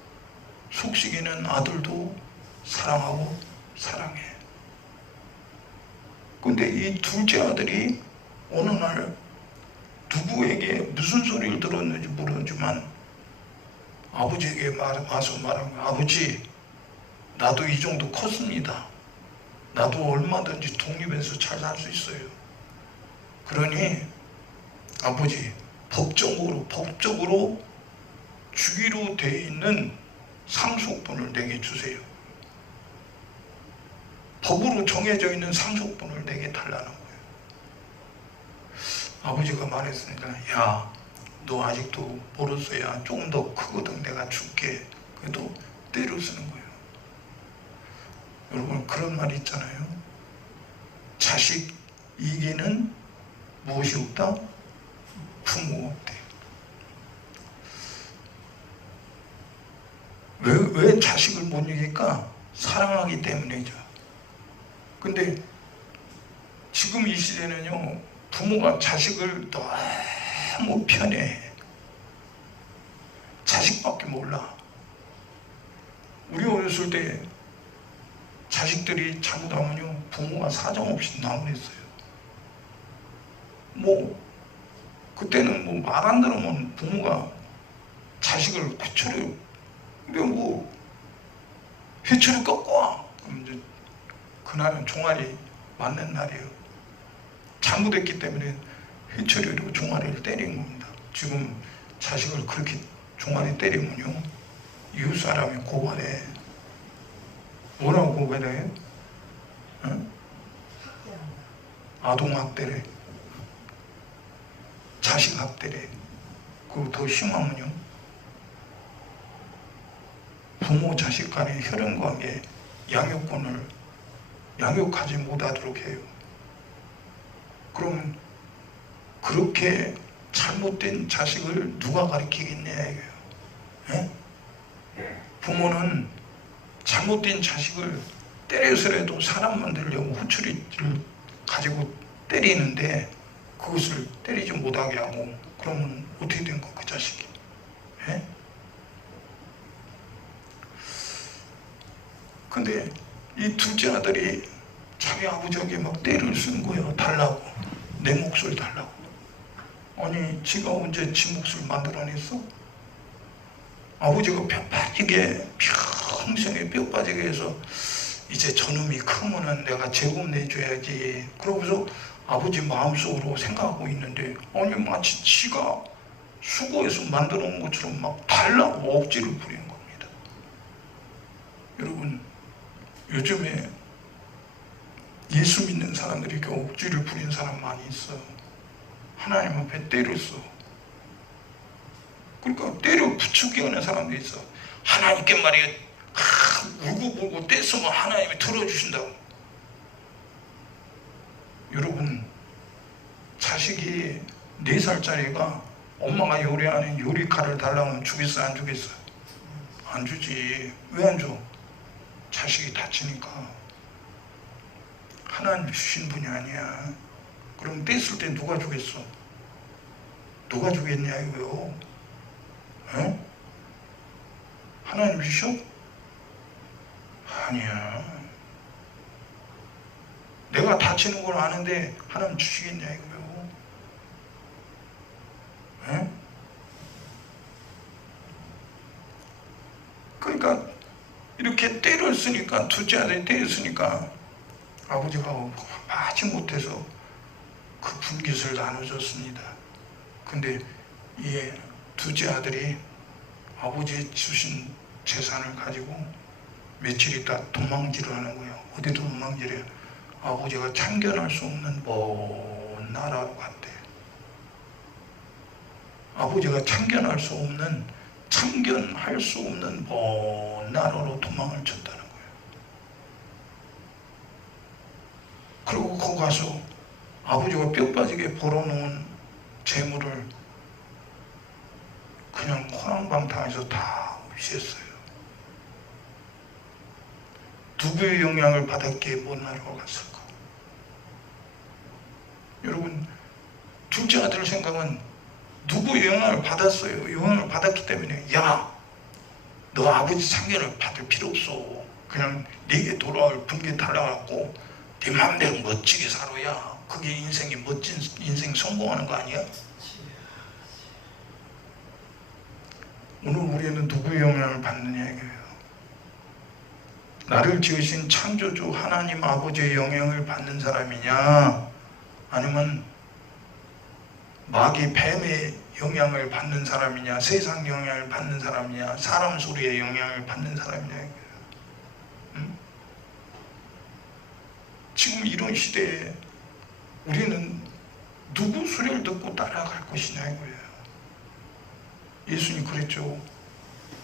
속썩이는 아들도 사랑하고 사랑해. 근데 이 둘째 아들이 어느 날 누구에게 무슨 소리를 들었는지 모르지만 아버지에게 와서 말하는 거야. 아버지, 나도 이 정도 컸습니다. 나도 얼마든지 독립해서 잘 살 수 있어요. 그러니 아버지, 법적으로 주기로 되어 있는 상속분을 내게 주세요. 법으로 정해져 있는 상속분을 내게 달라는 거예요. 아버지가 말했습니다. 야, 너 아직도 멀었어야 조금 더 크거든. 내가 줄게. 그래도 때려 쓰는 거예요. 여러분, 그런 말이 있잖아요. 자식 이기는 무엇이 없다? 부모가 없대. 왜 자식을 못 이길까? 사랑하기 때문이죠. 근데 지금 이 시대는요, 부모가 자식을 너무 편애해. 자식밖에 몰라. 우리 어렸을 때 자식들이 잘못하면요, 부모가 사정없이 나무랬어요. 그때는 말 안 들으면 부모가 자식을 회초리, 회초리 꺾고 와. 그럼 이제 그날은 종아리 맞는 날이에요. 잘못했기 때문에 회초리로 종아리를 때린 겁니다. 지금 자식을 그렇게 종아리 때리면요, 이웃 사람이 고발해. 뭐라고 고발해요? 응? 아동학대래. 자식학대래. 그리고 더 심하면요, 부모 자식 간의 혈연관계 양육권을 양육하지 못하도록 해요. 그럼 그렇게 잘못된 자식을 누가 가르치겠냐 이거예요. 예? 부모는 잘못된 자식을 때려서라도 사람 만들려고 후추리를 가지고 때리는데 그것을 때리지 못하게 하고, 그러면 어떻게 된 거야 그 자식이? 예? 근데 이 둘째 아들이 자기 아버지에게 막 때를 쓴 거예요. 달라고. 내 몫을 달라고. 아니, 지가 언제 지 몫을 만들어냈어? 아버지가 뼈 빠지게, 평생에 뼈 빠지게 해서 이제 저놈이 크면은 내가 제곱 내줘야지. 그러고서 아버지 마음속으로 생각하고 있는데, 아니, 마치 지가 수고해서 만들어 놓은 것처럼 막 달라고 억지를 부리는 겁니다. 여러분, 요즘에 예수 믿는 사람들이 이렇게 억지를 부린 사람 많이 있어. 하나님 앞에 때렸어. 그러니까 때려 부추겨 하는 사람도 있어. 하나님께 말이야 울고불고 떼쓰면 하나님이 들어주신다고. 여러분, 자식이 4살짜리가 엄마가 요리하는 요리칼을 달라고 하면 주겠어 안 주겠어? 안 주지. 왜 안 줘? 자식이 다치니까. 하나님 주신 분이 아니야. 그럼 뗐을 때 누가 주겠어? 누가 주겠냐 이거요. 어? 하나님 주셔? 아니야. 내가 다치는 걸 아는데 하나님 주시겠냐 이거요. 어? 그러니까 이렇게 때렸으니까, 둘째 아들이 때렸으니까 아버지가 마지 못해서 그 분깃을 나눠줬습니다. 근데 이 둘째 아들이 아버지 주신 재산을 가지고 며칠 있다 도망질을 하는 거예요. 어디로 도망질해요? 아버지가 참견할 수 없는 먼 나라로 갔대. 아버지가 참견할 수 없는 먼 나라로 도망을 쳤다는 거예요. 그리고 거기 가서 아버지가 뼈 빠지게 벌어놓은 재물을 그냥 호랑방탕에서 다 없앴어요. 누구의 영향을 받았기에 먼 나라로 갔을까? 여러분, 둘째 아들 생각은 누구의 영향을 받았어요. 영향을 받았기 때문에 야, 너 아버지 참견을 받을 필요 없어. 그냥 네게 돌아올 분깃 달라갖고 네 마음대로 멋지게 살아야 그게 인생이 멋진 인생 성공하는 거 아니야? 오늘 우리는 누구의 영향을 받느냐 이거예요. 나를 지으신 창조주 하나님 아버지의 영향을 받는 사람이냐, 아니면 마귀 뱀의 영향을 받는 사람이냐, 세상 영향을 받는 사람이냐, 사람 소리의 영향을 받는 사람이냐 이거예요. 응? 지금 이런 시대에 우리는 누구 소리를 듣고 따라갈 것이냐 이거예요. 예수님 그랬죠.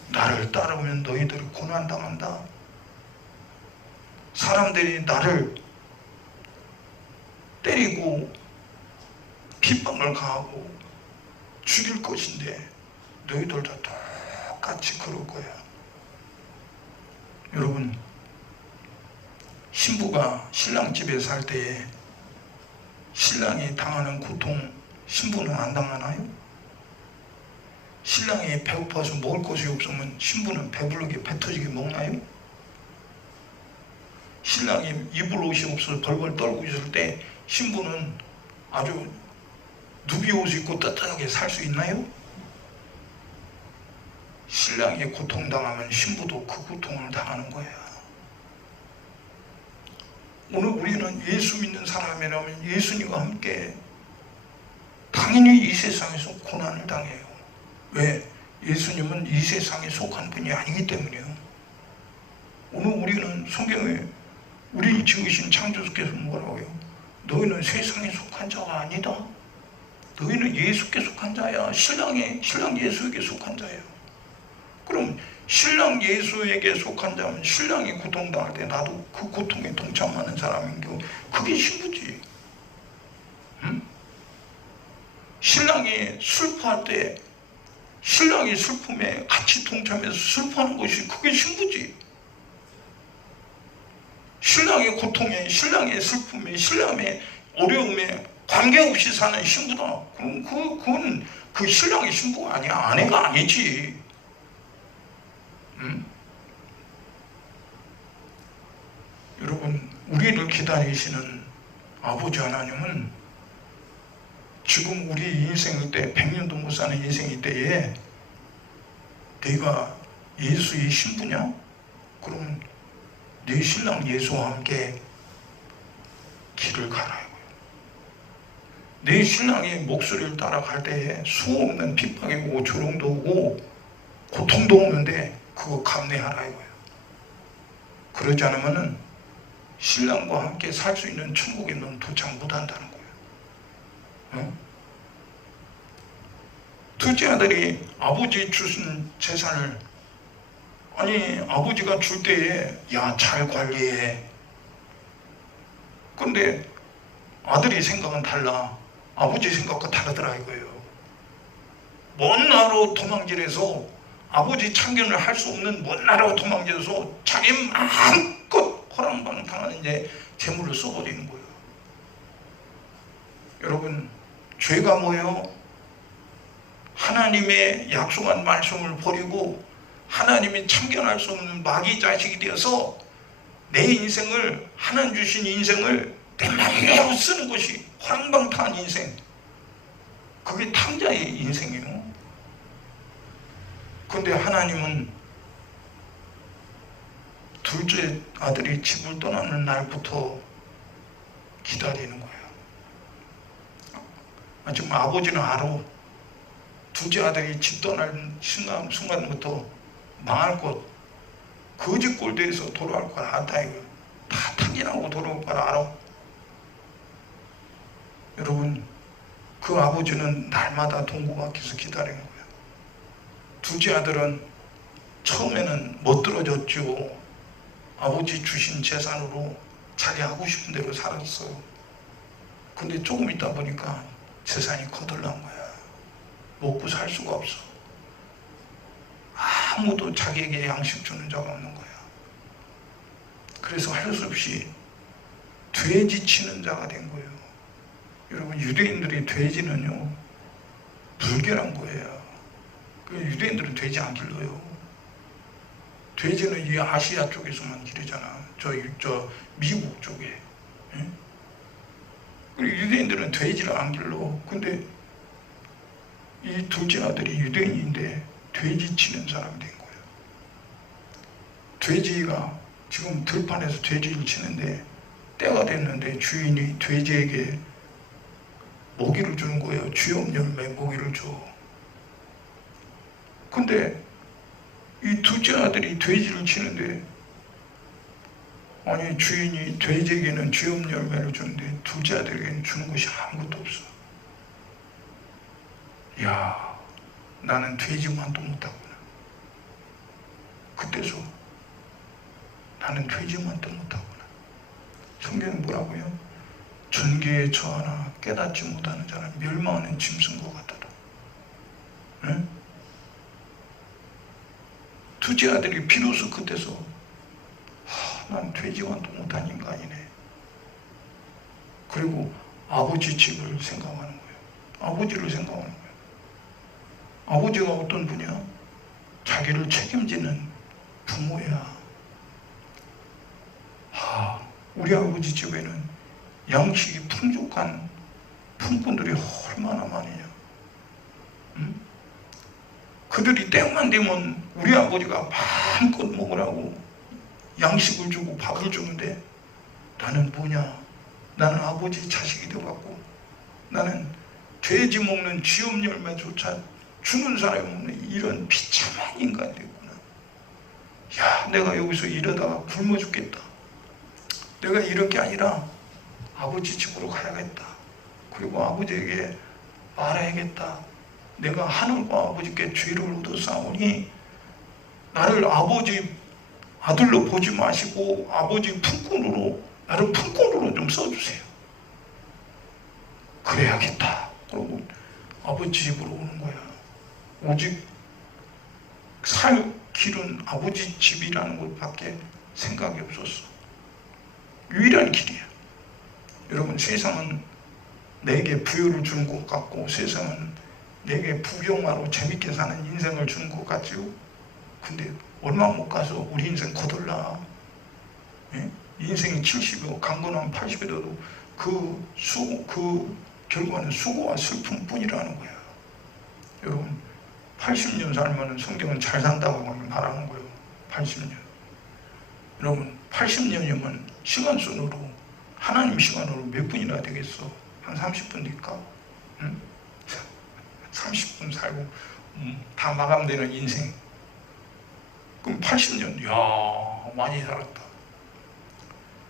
나를 따르면 너희들이 고난당한다. 사람들이 나를 때리고 핍박을 가하고 죽일 것인데 너희들도 똑같이 그럴 거야. 여러분, 신부가 신랑 집에 살 때에 신랑이 당하는 고통 신부는 안 당하나요? 신랑이 배고파서 먹을 것이 없으면 신부는 배부르게 배 터지게 먹나요? 신랑이 입을 옷이 없어서 벌벌 떨고 있을 때 신부는 아주 누비 옷을 입고 따뜻하게 살 수 있나요? 신랑이 고통당하면 신부도 그 고통을 당하는 거야. 오늘 우리는 예수 믿는 사람이라면 예수님과 함께 당연히 이 세상에서 고난을 당해요. 왜? 예수님은 이 세상에 속한 분이 아니기 때문이에요. 오늘 우리는 성경에 우리를 지으신 창조주께서 뭐라고 해요? 너희는 세상에 속한 자가 아니다. 너희는 예수께 속한 자야. 신랑 예수에게 속한 자예요. 그럼 신랑 예수에게 속한 자면 신랑이 고통당할 때 나도 그 고통에 동참하는 사람인 게 그게 신부지. 응? 신랑이 슬퍼할 때 신랑이 슬픔에 같이 동참해서 슬퍼하는 것이 그게 신부지. 신랑의 고통에, 신랑의 슬픔에, 신랑의 어려움에 관계없이 사는 신부다. 그럼 그건 그 신랑의 신부가 아니야. 아내가 아니지. 여러분, 우리를 기다리시는 아버지 하나님은 지금 우리 인생일 때 100년도 못 사는 인생일 때에 내가 예수의 신부냐? 그럼 내 신랑 예수와 함께 길을 가라요. 내 신랑의 목소리를 따라갈 때에 수없는 핍박이 오고 조롱도 오고 고통도 오는데 그거 감내하라 이거예요. 그러지 않으면은 신랑과 함께 살 수 있는 천국에 넌 도착 못한다는 거예요. 어? 둘째 아들이 아버지 주신 재산을, 아니 아버지가 줄 때에 야 잘 관리해. 근데 아들이 생각은 달라. 아버지 생각과 다르더라 이거예요. 먼 나라로 도망질해서 아버지 참견을 할 수 없는 먼 나라로 도망질해서 자기 마음껏 허랑방탕한 이제 재물을 써버리는 거예요. 여러분, 죄가 뭐예요? 하나님의 약속한 말씀을 버리고 하나님이 참견할 수 없는 마귀 자식이 되어서 내 인생을, 하나님 주신 인생을 내 마음대로 쓰는 것이 허랑방탕한 인생, 그게 탕자의 인생이에요. 근데 하나님은 둘째 아들이 집을 떠나는 날부터 기다리는 거예요. 지금 아버지는 알아. 둘째 아들이 집 떠날 순간부터 망할 것, 거지 꼴대에서 돌아올 걸 안다 이거. 다 탕진하고 돌아올 걸 알아. 여러분, 그 아버지는 날마다 동고 밖에서 기다리는 거예요. 둘째 아들은 처음에는 멋들어졌죠. 아버지 주신 재산으로 자기 하고 싶은 대로 살았어요. 근데 조금 있다 보니까 재산이 거덜난 거야. 먹고 살 수가 없어. 아무도 자기에게 양식 주는 자가 없는 거야. 그래서 할 수 없이 돼지 치는 자가 된 거예요. 여러분, 유대인들이 돼지는요 불결한 거예요. 유대인들은 돼지 안 길러요. 돼지는 이 아시아 쪽에서만 기르잖아. 저 미국 쪽에. 예? 그리고 유대인들은 돼지를 안 길러. 근데 이 둘째 아들이 유대인인데 돼지 치는 사람이 된 거예요. 돼지가 지금 들판에서 돼지를 치는데 때가 됐는데 주인이 돼지에게 모기를 주는 거예요. 쥐염 열매 모기를 줘. 근데 이 둘째 아들이 돼지를 치는데, 아니 주인이 돼지에게는 쥐염 열매를 주는데 둘째 아들에게는 주는 것이 아무것도 없어. 야, 나는 돼지만도 못하구나. 그때서 나는 돼지만도 못하구나. 성경은 뭐라고요? 전개에 처하나 깨닫지 못하는 자는 멸망하는 짐승과 같더라. 응? 둘째 아들이 비로소 그때서 난 돼지만도 못한 인간이네. 그리고 아버지 집을 생각하는 거예요. 아버지를 생각하는 거예요. 아버지가 어떤 분이야? 자기를 책임지는 부모야. 우리 아버지 집에는 양식이 풍족한 품꾼들이 얼마나 많으냐. 응? 그들이 때만 되면 우리 아버지가 마음껏 먹으라고 양식을 주고 밥을 주는데 나는 뭐냐? 나는 아버지 자식이 되어갖고 나는 돼지 먹는 쥐염 열매조차 주는 사람이 없는 이런 비참한 인간이 됐구나. 야, 내가 여기서 이러다가 굶어 죽겠다. 내가 이런 게 아니라 아버지 집으로 가야겠다. 그리고 아버지에게 말해야겠다. 내가 하늘과 아버지께 죄를 얻었사오니 나를 아버지 아들로 보지 마시고 아버지 품꾼으로, 나를 품꾼으로 좀 써주세요. 그래야겠다. 그러고 아버지 집으로 오는 거야. 오직 살 길은 아버지 집이라는 것밖에 생각이 없었어. 유일한 길이야. 여러분, 세상은 내게 부여를 주는 것 같고 세상은 내게 부경화로 재밌게 사는 인생을 주는 것 같지요. 근데 얼마 못 가서 우리 인생 거덜나. 예? 인생이 70이고 강건하면 80이 돼도 그 결과는 수고와 슬픔뿐이라는 거야. 여러분, 80년 살면 성경은 잘 산다고 말하는 거예요. 80년. 여러분, 80년이면 시간순으로 하나님 시간으로 몇 분이나 되겠어? 한 30분 될까? 응? 30분 살고 다 마감되는 인생. 그럼 80년, 야 많이 살았다.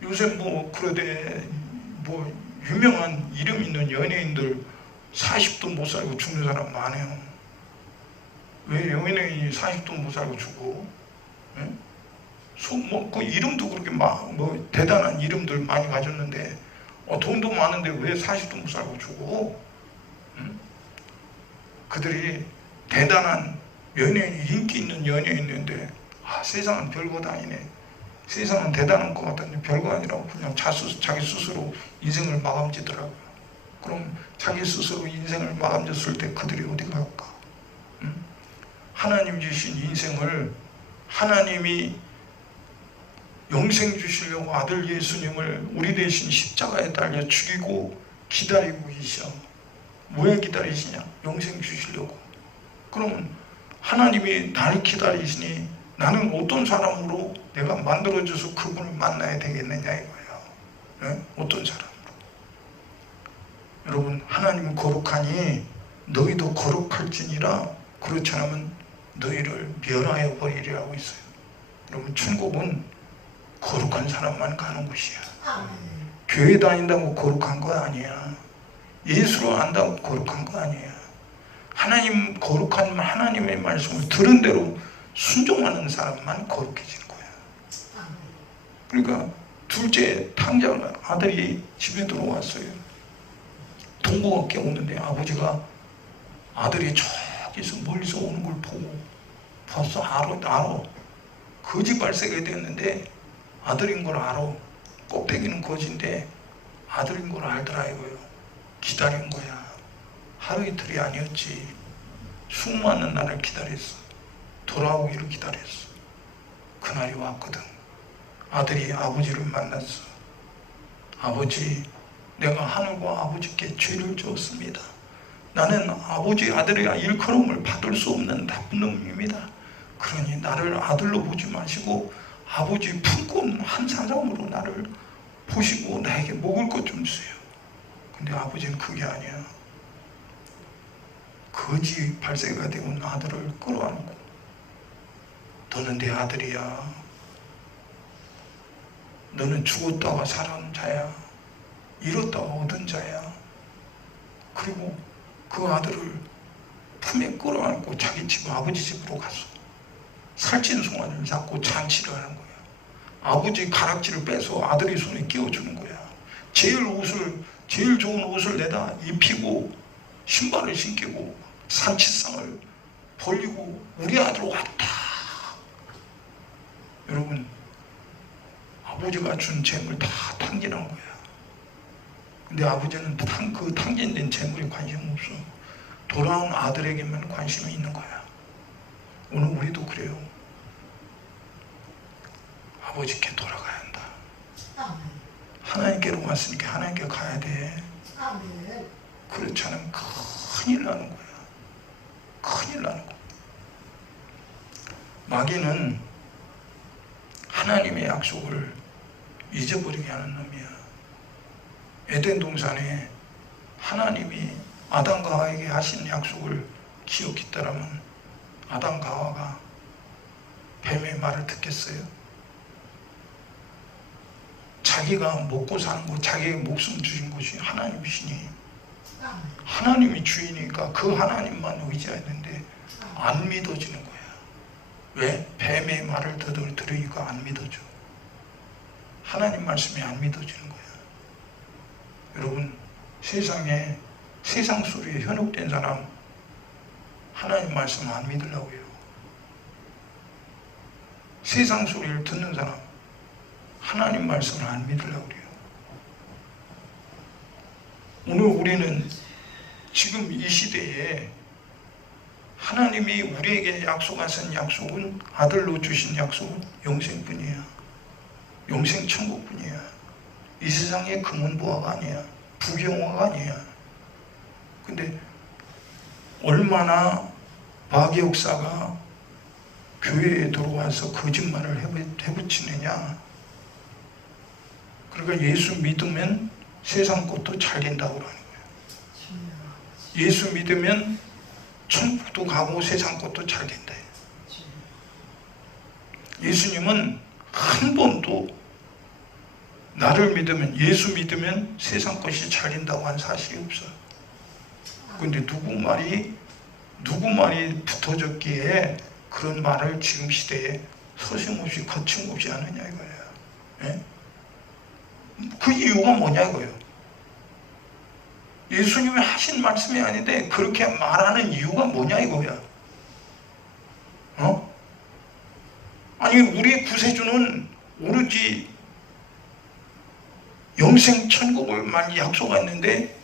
요새 뭐 그러대 뭐 유명한 이름 있는 연예인들 40도 못 살고 죽는 사람 많아요. 왜 연예인이 40도 못 살고 죽어? 예? 그 이름도 그렇게 뭐 대단한 이름들 많이 가졌는데 돈도 많은데 왜 40도 못 살고 죽어? 응? 그들이 대단한 연예인, 인기 있는 연예인인데 세상은 별거다 아니네. 세상은 대단한 것 같은데 별거 아니라고 그냥 자기 스스로 인생을 마감짓더라고요. 그럼 자기 스스로 인생을 마감짓을 때 그들이 어디 갈까? 응? 하나님 주신 인생을 하나님이 영생 주시려고 아들 예수님을 우리 대신 십자가에 달려 죽이고 기다리고 계셔. 왜 기다리시냐? 영생 주시려고. 그러면 하나님이 나를 기다리시니 나는 어떤 사람으로 내가 만들어줘서 그분을 만나야 되겠느냐 이거예요. 네? 어떤 사람으로. 여러분, 하나님은 거룩하니 너희도 거룩할지니라. 그렇지 않으면 너희를 멸하여 버리리라고 있어요. 여러분, 천국은 거룩한 사람만 가는 곳이야. 교회 다닌다고 거룩한 거 아니야. 예수로 안다고 거룩한 거 아니야. 하나님 거룩한 하나님의 말씀을 들은 대로 순종하는 사람만 거룩해지는 거야. 그러니까 둘째 탕자 아들이 집에 들어왔어요. 동거밖에 오는데 아버지가 아들이 저기서 멀리서 오는 걸 보고 벌써 알아. 거지 발색이 됐는데 아들인 걸 알아. 꼭대기는 거지인데 아들인 걸 알더라 이거요. 기다린 거야. 하루 이틀이 아니었지. 수많은 날을 기다렸어. 돌아오기를 기다렸어. 그날이 왔거든. 아들이 아버지를 만났어. 아버지, 내가 하늘과 아버지께 죄를 지었습니다. 나는 아버지 아들의 일컬음을 받을 수 없는 나쁜 놈입니다. 그러니 나를 아들로 보지 마시고 아버지 품꾼 한 사람으로 나를 보시고 나에게 먹을 것 좀 주세요. 근데 아버지는 그게 아니야. 거지 발세가 되온 아들을 끌어안고 너는 내 아들이야. 너는 죽었다가 살아난 자야. 잃었다가 얻은 자야. 그리고 그 아들을 품에 끌어안고 자기 집 아버지 집으로 갔어. 살찐 송아지를 잡고 잔치를 하는 거야. 아버지 가락지를 빼서 아들의 손에 끼워주는 거야. 제일 좋은 옷을 내다 입히고 신발을 신기고 산치상을 벌리고 우리 아들 왔다. 여러분, 아버지가 준 재물 다 탕진한 거야. 근데 아버지는 그 탕진된 재물에 관심 없어. 돌아온 아들에게만 관심이 있는 거야. 오늘 우리도 그래요. 아버지께 돌아가야 한다. 하나님께로 왔으니까 하나님께 가야 돼. 그렇지 않으면 큰일 나는 거야. 큰일 나는 거야. 마귀는 하나님의 약속을 잊어버리게 하는 놈이야. 에덴 동산에 하나님이 아담과 하와에게 하신 약속을 기억했다라면 아담과 하와가 뱀의 말을 듣겠어요? 자기가 먹고 사는 것, 자기의 목숨 주신 것이 하나님이시니 하나님이 주인이니까 그 하나님만 의지해야 되는데 안 믿어지는 거야. 왜? 뱀의 말을 들으니까 안 믿어져. 하나님 말씀이 안 믿어지는 거야. 여러분, 세상에 세상 소리에 현혹된 사람 하나님 말씀 안 믿으려고 해요. 세상 소리를 듣는 사람 하나님 말씀을 안 믿으려고 그래요. 오늘 우리는 지금 이 시대에 하나님이 우리에게 약속하신 약속은 아들로 주신 약속은 영생뿐이야. 영생 천국뿐이야. 이 세상의 금은보화가 아니야. 부경화가 아니야. 근데 얼마나 마귀 역사가 교회에 들어와서 거짓말을 해붙이느냐. 그러니까 예수 믿으면 세상 것도 잘 된다고 하는 거예요. 예수 믿으면 천국도 가고 세상 것도 잘 된다. 예수님은 한 번도 나를 믿으면, 예수 믿으면 세상 것이 잘린다고 한 사실이 없어요. 근데 누구 말이 붙어졌기에 그런 말을 지금 시대에 서슴없이 거침없이 하느냐 이거예요. 예? 그 이유가 뭐냐 이거예요. 예수님이 하신 말씀이 아닌데 그렇게 말하는 이유가 뭐냐 이거야. 아니 우리 구세주는 오로지 영생 천국을만 약속했는데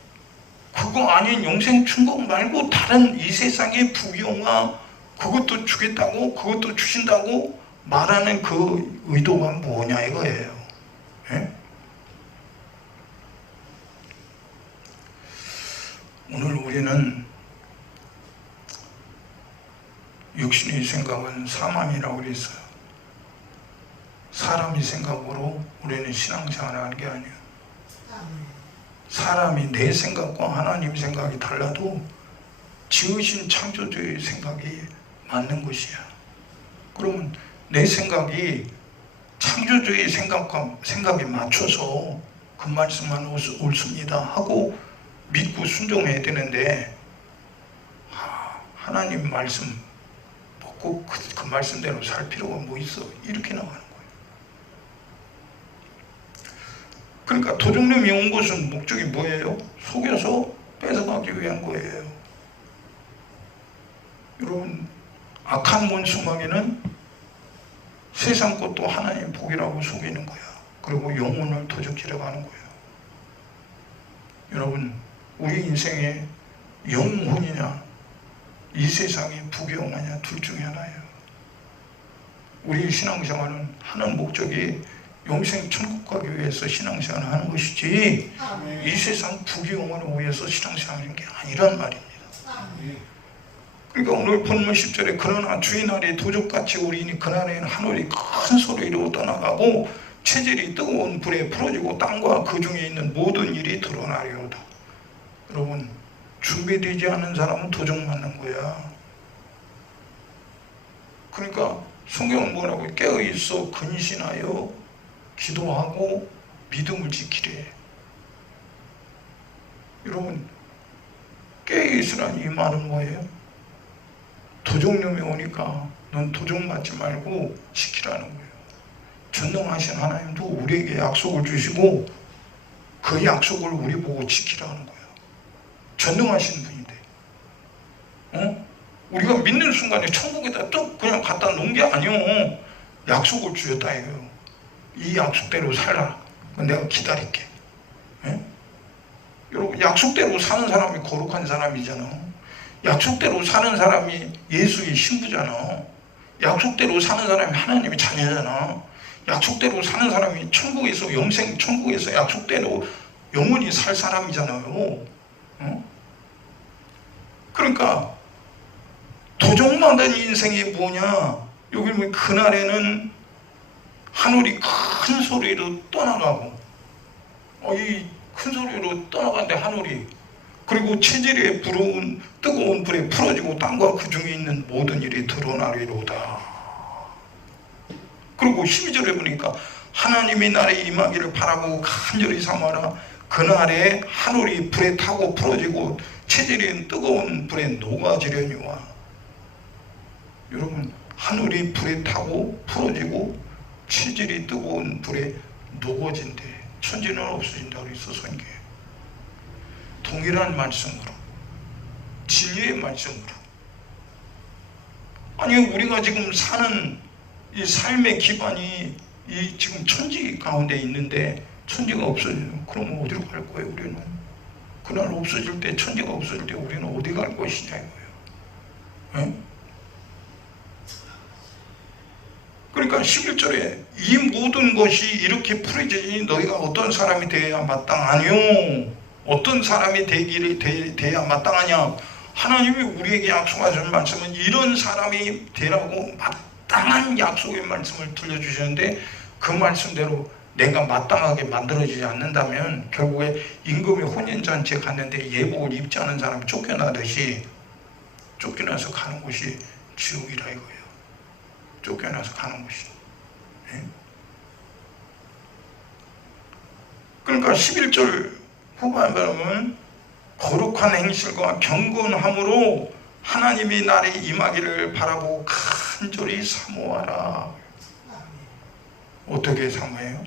그거 아닌 영생 천국 말고 다른 이 세상의 부귀영화 그것도 주겠다고, 그것도 주신다고 말하는 그 의도가 뭐냐 이거예요. 예? 오늘 우리는 육신의 생각은 사망이라고 그랬어요. 사람의 생각으로 우리는 신앙생활을 하는 게 아니에요. 사람이 내 생각과 하나님 생각이 달라도 지으신 창조주의 생각이 맞는 것이야. 그러면 내 생각이 창조주의 생각에 맞춰서 그 말씀만 옳습니다 하고 믿고 순종해야 되는데 하나님 말씀 꼭 그 말씀대로 살 필요가 뭐 있어? 이렇게 나가는 거예요. 그러니까 도둑놈이 온 것은 목적이 뭐예요? 속여서 뺏어가기 위한 거예요. 여러분, 악한 원수마귀는 세상 것도 하나님 복이라고 속이는 거야. 그리고 영혼을 도적질해 가는 거예요. 여러분, 우리 인생의 영혼이냐 이 세상의 부귀영화냐 둘 중에 하나예요. 우리 신앙생활은 하는 목적이 영생 천국 가기 위해서 신앙생활을 하는 것이지 이 세상 부귀영화를 위해서 신앙생활하는 게 아니란 말입니다. 그러니까 오늘 본문 10절에 그러나 주의 날이 도적같이 오리니 그날에는 하늘이 큰 소리로 떠나가고 체질이 뜨거운 불에 풀어지고 땅과 그 중에 있는 모든 일이 드러나리로다. 여러분, 준비되지 않은 사람은 도적 맞는 거야. 그러니까 성경은 뭐라고 깨어있어 근신하여 기도하고 믿음을 지키래. 여러분, 깨어있으라는 이 말은 뭐예요? 도적놈이 오니까 넌 도적 맞지 말고 지키라는 거예요. 전능하신 하나님도 우리에게 약속을 주시고 그 약속을 우리 보고 지키라는 거예요. 전능하신 분인데 우리가 믿는 순간에 천국에다 또 그냥 갖다 놓은 게 아니요. 약속을 주셨다 이거예요. 이 약속대로 살라. 내가 기다릴게. 예? 여러분, 약속대로 사는 사람이 거룩한 사람이잖아. 약속대로 사는 사람이 예수의 신부잖아. 약속대로 사는 사람이 하나님의 자녀잖아. 약속대로 사는 사람이 천국에서 영생 천국에서 약속대로 영원히 살 사람이잖아요. 그러니까 도적맞은 인생이 뭐냐? 여기 보면 그날에는 하늘이 큰 소리로 떠나가고 이 큰 소리로 떠나가는데 하늘이 그리고 체질에 부러운 뜨거운 불에 풀어지고 땅과 그 중에 있는 모든 일이 드러나리로다. 그리고 12절에 보니까 하나님이 나라에 임하기를 바라고 간절히 삼아라. 그날에 하늘이 불에 타고 풀어지고 체질이 뜨거운 불에 녹아지려니와. 여러분, 하늘이 불에 타고 풀어지고 체질이 뜨거운 불에 녹아진대. 천지는 없어진다 그랬어 성경에. 동일한 말씀으로, 진리의 말씀으로. 아니 우리가 지금 사는 이 삶의 기반이 이 지금 천지 가운데 있는데 천지가 없어지면 그러면 어디로 갈 거예요 우리는? 그날 없어질 때, 천지가 없어질 때 우리는 어디 갈 것이냐 이거예요. 에? 그러니까 11절에 이 모든 것이 이렇게 풀어지니 너희가 어떤 사람이 되어야 마땅하뇨? 어떤 사람이 되어야 마땅하냐? 하나님이 우리에게 약속하신 말씀은 이런 사람이 되라고 마땅한 약속의 말씀을 들려주셨는데 그 말씀대로 내가 마땅하게 만들어지지 않는다면 결국에 임금의 혼인잔치에 갔는데 예복을 입지 않은 사람이 쫓겨나듯이 쫓겨나서 가는 곳이 지옥이라 이거예요. 쫓겨나서 가는 곳이. 그러니까 11절 후반에 보면 거룩한 행실과 경건함으로 하나님이 나를 임하기를 바라고 간절히 사모하라. 어떻게 사모해요?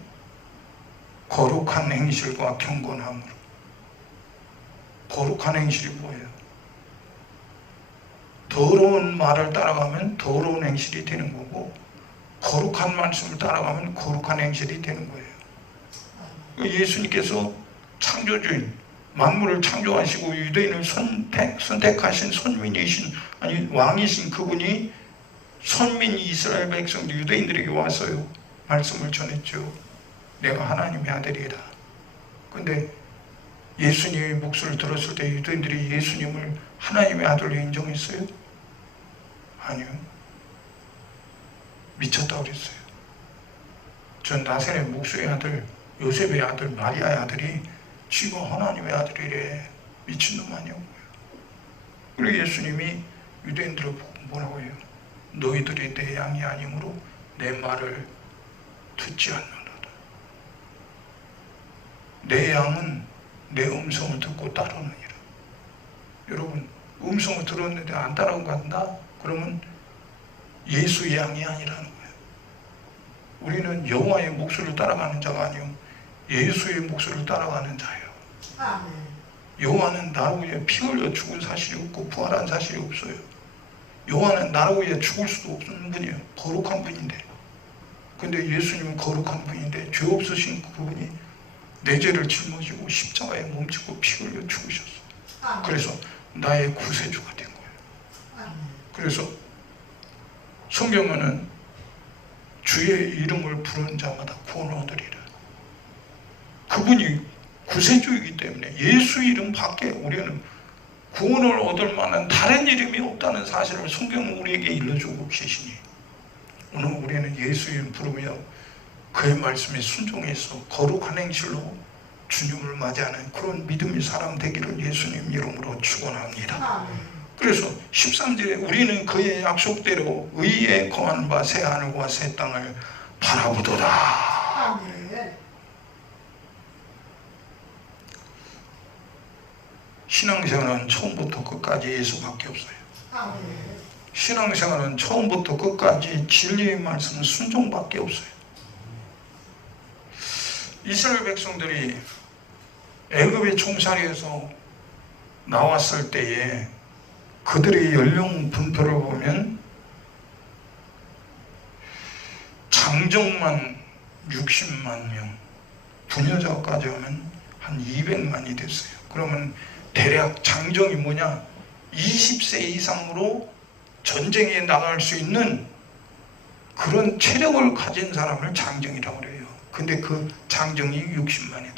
거룩한 행실과 경건함으로. 거룩한 행실이 뭐예요? 더러운 말을 따라가면 더러운 행실이 되는 거고, 거룩한 말씀을 따라가면 거룩한 행실이 되는 거예요. 예수님께서 창조주인, 만물을 창조하시고 유대인을 선택하신 선민이신, 아니 왕이신 그분이 선민 이스라엘 백성 유대인들에게 와서요 말씀을 전했죠. 내가 하나님의 아들이라. 근데 예수님의 목소리를 들었을 때 유대인들이 예수님을 하나님의 아들로 인정했어요? 아니요. 미쳤다고 그랬어요. 전 나세렛 목수의 아들, 요셉의 아들, 마리아의 아들이 지가 하나님의 아들이래. 미친놈 아니냐고요. 그리고 예수님이 유대인들을 보고 뭐라고 해요? 너희들이 내 양이 아니므로 내 말을 듣지 않는다. 내 양은 내 음성을 듣고 따르느니라. 여러분, 음성을 들었는데 안 따라간다? 그러면 예수의 양이 아니라는 거예요. 우리는 여호와의 목소리를 따라가는 자가 아니요 예수의 목소리를 따라가는 자예요. 아멘. 여호와는 나로 위해 피 흘려 죽은 사실이 없고 부활한 사실이 없어요. 여호와는 나로 위해 죽을 수도 없는 분이에요. 거룩한 분인데. 근데 예수님은 거룩한 분인데 죄 없으신 그분이 내 죄를 짊어지고 십자가에 몸지고 피 흘려 죽으셨어요. 아멘. 그래서 나의 구세주가 된 거예요. 아멘. 그래서 성경에는 주의 이름을 부르는 자마다 구원을 얻으리라. 그분이 구세주이기 때문에 예수 이름 밖에 우리는 구원을 얻을 만한 다른 이름이 없다는 사실을 성경은 우리에게 일러주고 계시니, 오늘 우리는 예수 이름 부르며 그의 말씀에 순종해서 거룩한 행실로 주님을 맞이하는 그런 믿음의 사람 되기를 예수님 이름으로 축원합니다. 아멘. 그래서 13절에 우리는 그의 약속대로 의에 거한 바 새 하늘과 새 땅을 바라보도다. 아멘. 신앙생활은 처음부터 끝까지 예수밖에 없어요. 아멘. 신앙생활은 처음부터 끝까지 진리의 말씀 순종밖에 없어요. 이스라엘 백성들이 애굽의 총살이에서 나왔을 때에 그들의 연령 분포를 보면 장정만 60만 명, 부녀자까지 하면 한 200만이 됐어요. 그러면 대략 장정이 뭐냐? 20세 이상으로 전쟁에 나갈 수 있는 그런 체력을 가진 사람을 장정이라고 그래요. 근데 그 장정이 60만이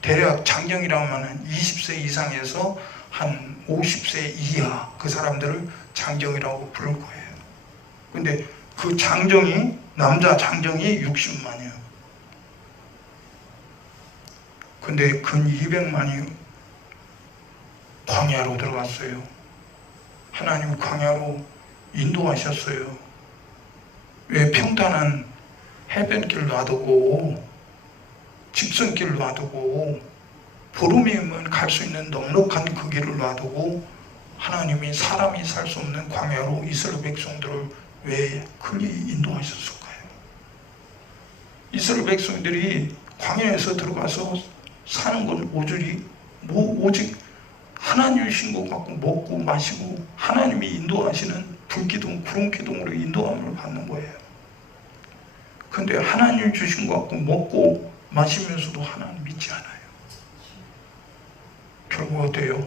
대략 장정이라고 하면 20세 이상에서 한 50세 이하 그 사람들을 장정이라고 부를 거예요. 근데 그 장정이 남자 장정이 60만이에요. 근데 근 200만이 광야로 들어갔어요. 하나님 광야로 인도하셨어요. 왜? 평탄한 해변길 놔두고 직선길 놔두고 보름이면 갈 수 있는 넉넉한 그 길을 놔두고 하나님이 사람이 살 수 없는 광야로 이스라엘 백성들을 왜 그리 인도하셨을까요? 이스라엘 백성들이 광야에서 들어가서 사는 건 오직 하나님이신 것 같고 먹고 마시고 하나님이 인도하시는 불기둥 구름기둥으로 인도함을 받는 거예요. 근데 하나님 주신 것 같고 먹고 마시면서도 하나님 믿지 않아요. 결국 어때요?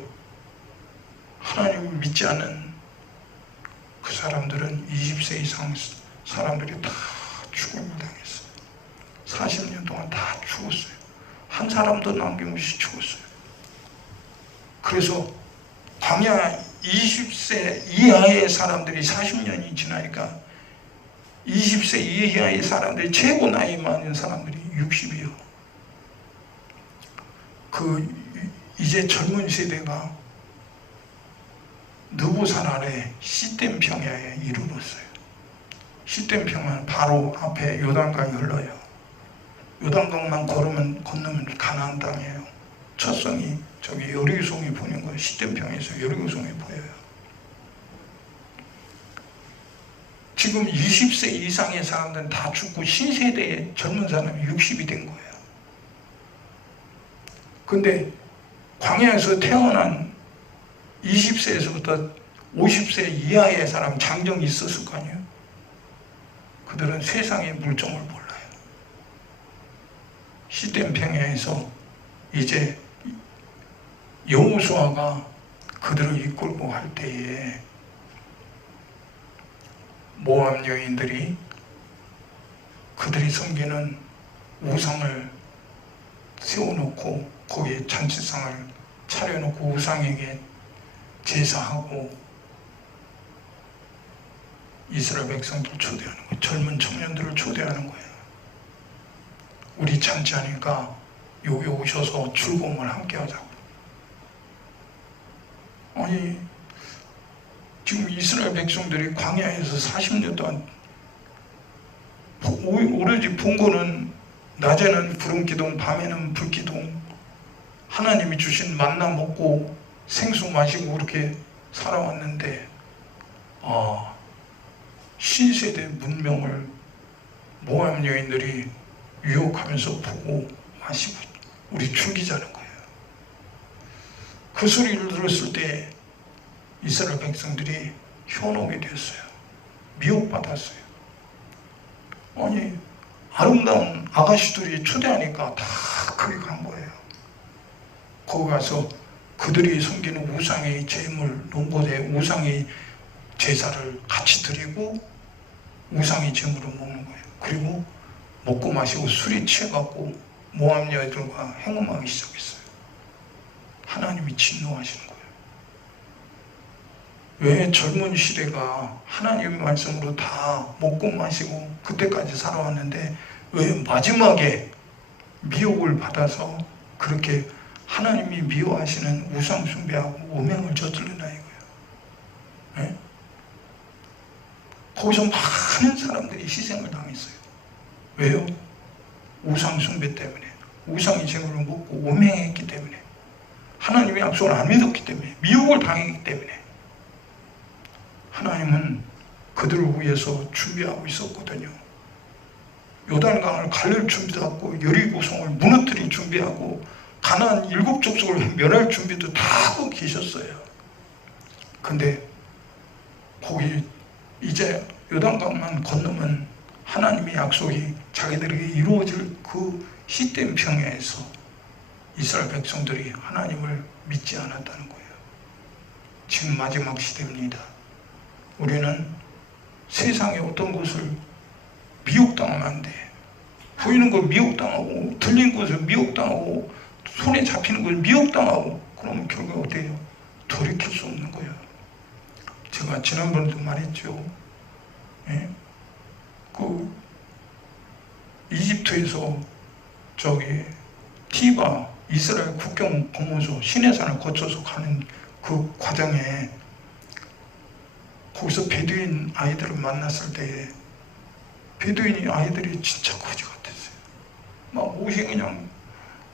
하나님을 믿지 않은 그 사람들은 20세 이상 사람들이 다 죽음을 당했어요. 40년 동안 다 죽었어요. 한 사람도 남김없이 죽었어요. 그래서 광야 20세 이하의 사람들이 40년이 지나니까 20세 이하의 사람들이 최고 나이 많은 사람들이 60이요. 이제 젊은 세대가 느보산 아래 시댐 평야에 이르렀어요. 시댐 평야는 바로 앞에 요단강이 흘러요. 요단강만 건너면 가나안 땅이에요. 첫 성이 저기 여리고성이 보이는 거예요. 시댐평에서 여리고성이 보여요. 지금 20세 이상의 사람들은 다 죽고 신세대의 젊은 사람이 60이 된 거예요. 근데 광야에서 태어난 20세에서부터 50세 이하의 사람 장정이 있었을 거 아니에요. 그들은 세상의 물정을 몰라요. 시댐 평야에서 이제 여호수아가 그들을 이끌고 갈 때에 모압 여인들이 그들이 섬기는 우상을 세워놓고 거기에 잔치상을 차려놓고 우상에게 제사하고 이스라엘 백성들을 초대하는 거예요. 젊은 청년들을 초대하는 거예요. 우리 잔치하니까 여기 오셔서 즐거움을 함께 하자고. 아니 지금 이스라엘 백성들이 광야에서 40년 동안 오로지 본 거는 낮에는 구름기둥, 밤에는 불기둥, 하나님이 주신 만나 먹고 생수 마시고 그렇게 살아왔는데 신세대 문명을 모압 여인들이 유혹하면서 보고 마시고 우리 죽이자는 거예요. 그 소리를 들었을 때 이스라엘 백성들이 현혹이 됐어요. 미혹받았어요. 아니 아름다운 아가씨들이 초대하니까 다 거기 간 거예요. 거기 가서 그들이 섬기는 우상의 제물, 논보대 우상의 제사를 같이 드리고 우상의 제물을 먹는 거예요. 그리고 먹고 마시고 술이 취해갖고 모압 여인들과 행음하기 시작했어요. 하나님이 진노하시는 거예요. 왜 젊은 시대가 하나님의 말씀으로 다 먹고 마시고 그때까지 살아왔는데 왜 마지막에 미혹을 받아서 그렇게 하나님이 미워하시는 우상 숭배하고 오명을 저지르나 이거예요. 네? 거기서 많은 사람들이 희생을 당했어요. 왜요? 우상 숭배 때문에, 우상의 제물을 먹고 오명했기 때문에, 하나님의 약속을 안 믿었기 때문에, 미혹을 당했기 때문에. 하나님은 그들을 위해서 준비하고 있었거든요. 요단강을 갈릴 준비도 하고 여리고성을 무너뜨릴 준비하고 가나안 7족속을 멸할 준비도 다 하고 계셨어요. 근데 거기 이제 요단강만 건너면 하나님의 약속이 자기들에게 이루어질 그 시댐 평야에서 이스라엘 백성들이 하나님을 믿지 않았다는 거예요. 지금 마지막 시대입니다. 우리는 세상의 어떤 것을 미혹당하면 안 돼. 보이는 걸 미혹당하고 들린 것을 미혹당하고 손에 잡히는 걸 미혹당하고 그러면 결국 어때요? 돌이킬 수 없는 거예요. 제가 지난번에도 말했죠. 예? 그 이집트에서 저기 티바 이스라엘 국경 검문소 시내산을 거쳐서 가는 그 과정에 거기서 베두인 아이들을 만났을 때 베두인 아이들이 진짜 거지 같았어요. 막 옷이 그냥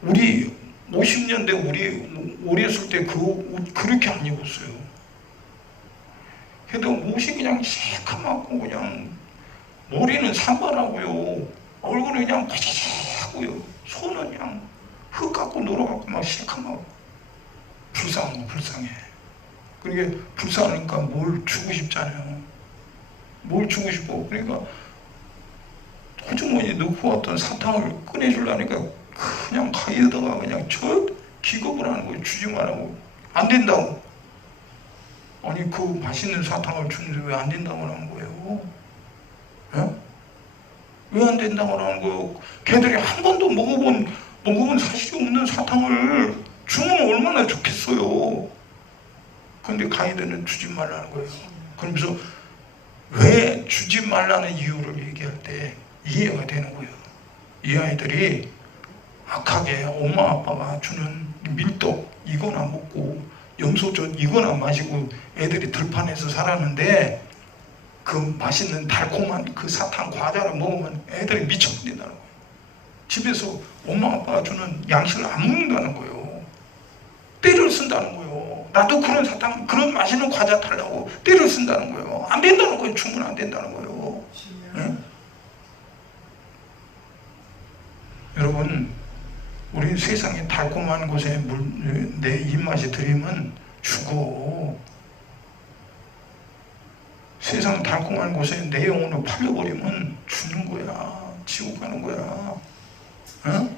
우리 50년대 우리 어렸을 때 그 옷 그렇게 안 입었어요. 근데 옷이 그냥 시커멓고 그냥 머리는 산발하고요. 얼굴은 그냥 바삭하고요. 손은 그냥 흙 갖고 놀아갖고 막 시커멓고 불쌍하고 불쌍해. 그러니까 불쌍하니까 뭘 주고 싶잖아요. 뭘 주고 싶어. 그러니까 호주머니에 넣고 왔던 사탕을 꺼내주려니까 그냥 가위에다가 그냥 저 기겁을 하는 거예요. 주지 말라고. 안 된다고. 아니 그 맛있는 사탕을 주는데 왜 안 된다고 하는 거예요? 예? 왜 안 된다고 하는 거예요? 걔들이 한 번도 먹어본 사실이 없는 사탕을 주면 얼마나 좋겠어요. 근데 가이드는 주지 말라는 거예요. 그러면서 왜 주지 말라는 이유를 얘기할 때 이해가 되는 거예요. 이 아이들이 악하게 엄마 아빠가 주는 밀떡 이거나 먹고 염소젓 이거나 마시고 애들이 들판에서 살았는데 그 맛있는 달콤한 그 사탕 과자를 먹으면 애들이 미쳐버린다는 거예요. 집에서 엄마 아빠가 주는 양식을 안 먹는다는 거예요. 때를 쓴다는 거예요. 나도 그런 사탕, 그런 맛있는 과자 달라고 때를 쓴다는 거예요. 안 된다는 거예요. 주문 안 된다는 거예요. 응? 여러분, 우리 세상에 달콤한 곳에 내 입맛이 들이면 죽어. 세상 달콤한 곳에 내 영혼을 팔려버리면 죽는 거야. 지옥 가는 거야. 응?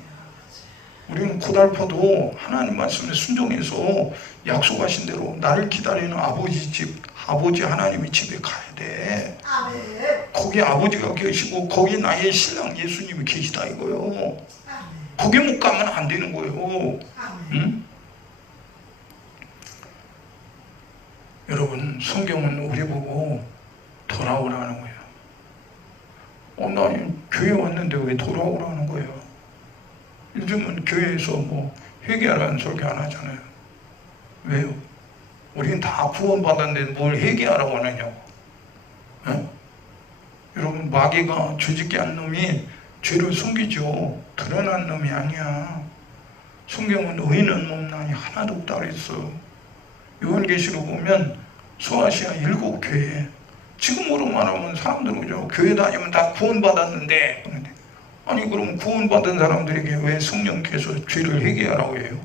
우리는 고달퍼도 하나님 말씀에 순종해서 약속하신 대로 나를 기다리는 아버지 집, 아버지 하나님의 집에 가야 돼. 아멘. 거기 아버지가 계시고 거기 나의 신랑 예수님이 계시다 이거요. 아멘. 거기 못 가면 안 되는 거예요. 아멘. 응? 여러분, 성경은 우리 보고 돌아오라는 거예요. 나 교회 왔는데 왜 돌아오라는 거예요? 요즘은 교회에서 뭐 회개하라는 소리 안 하잖아요. 왜요? 우리는 다 구원받았는데 뭘 회개하라고 하느냐고. 에? 여러분, 마귀가 죄짓게 한 놈이 죄를 숨기죠. 드러난 놈이 아니야. 성경은 의인은 못나니 하나도 없다 그랬어. 요한계시록 보면 소아시아 7교회, 지금으로 말하면 사람들은 그죠, 교회 다니면 다 구원받았는데, 아니 그럼 구원받은 사람들에게 왜 성령께서 죄를 회개하라고 해요?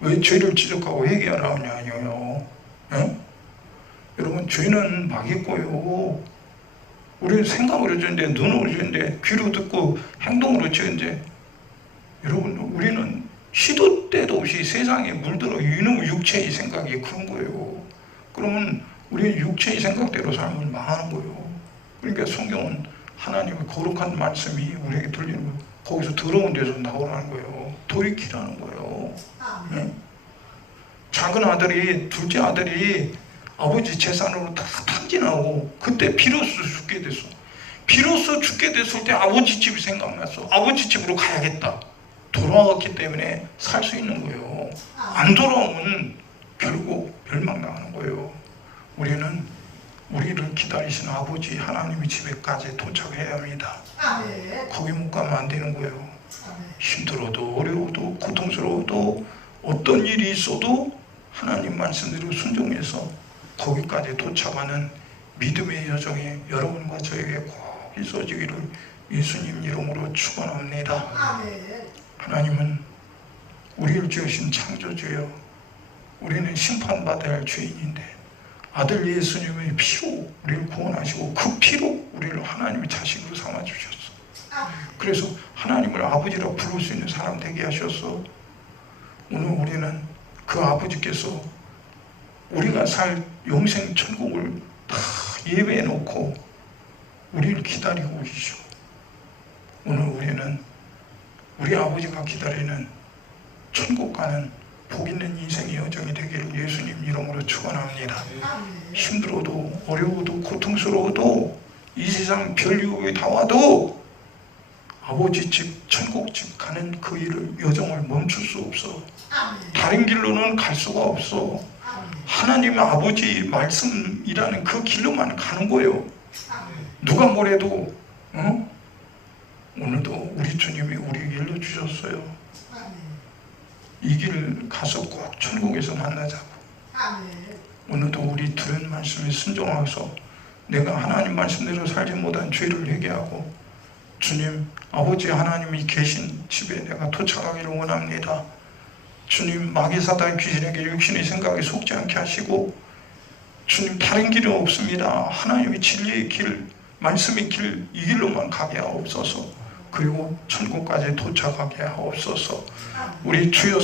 왜 죄를 지적하고 회개하라고 하냐요? 여러분, 죄는 마귀고요. 우리는 생각으로 지는데, 눈으로 지는데, 귀로 듣고 행동으로 지는데, 여러분, 우리는 시도 때도 없이 세상에 물들어 이놈 육체의 생각이 그런 거예요. 그러면 우리는 육체의 생각대로 살면 망하는 거예요. 그러니까 성경은 하나님의 거룩한 말씀이 우리에게 들리는 거예요. 거기서 더러운 데서 나오라는 거예요. 돌이키라는 거예요. 네? 작은 아들이, 둘째 아들이 아버지 재산으로 다 탕진하고 그때 비로소 죽게 됐어. 비로소 죽게 됐을 때 아버지 집이 생각났어. 아버지 집으로 가야겠다. 돌아왔기 때문에 살 수 있는 거예요. 안 돌아오면 결국 멸망당하는 거예요. 우리는 우리를 기다리시는 아버지 하나님의 집에까지 도착해야 합니다. 아멘. 거기 못 가면 안 되는 거예요. 아멘. 힘들어도 어려워도 고통스러워도 어떤 일이 있어도 하나님 말씀대로 순종해서 거기까지 도착하는 믿음의 여정에 여러분과 저에게 꼭 있어지기를 예수님 이름으로 축원합니다. 아멘. 하나님은 우리를 지으신 창조주여, 우리는 심판받아야 할 죄인인데 아들 예수님의 피로 우리를 구원하시고 그 피로 우리를 하나님의 자식으로 삼아주셨어. 그래서 하나님을 아버지라 부를 수 있는 사람 되게 하셨어. 오늘 우리는 그 아버지께서 우리가 살 영생 천국을 다 예배해 놓고 우리를 기다리고 계시고, 오늘 우리는 우리 아버지가 기다리는 천국 가는 복 있는 인생의 여정이 되기를 예수님 이름으로 축원합니다. 힘들어도 어려워도 고통스러워도 이 세상 별유혹이 다 와도 아버지 집 천국집 가는 그 일을 여정을 멈출 수 없어. 다른 길로는 갈 수가 없어. 하나님 아버지 말씀이라는 그 길로만 가는 거예요. 누가 뭐래도 오늘도 우리 주님이 우리에게 일러주셨어요. 이 길 가서 꼭 천국에서 만나자고. 오늘도 우리 들은 말씀에 순종하셔서 내가 하나님 말씀대로 살지 못한 죄를 회개하고 주님 아버지 하나님이 계신 집에 내가 도착하기를 원합니다. 주님, 마귀 사단 귀신에게 육신의 생각에 속지 않게 하시고, 주님 다른 길은 없습니다. 하나님의 진리의 길, 말씀의 길, 이 길로만 가게 하옵소서. 그리고 천국까지 도착하게 하옵소서. 우리 주여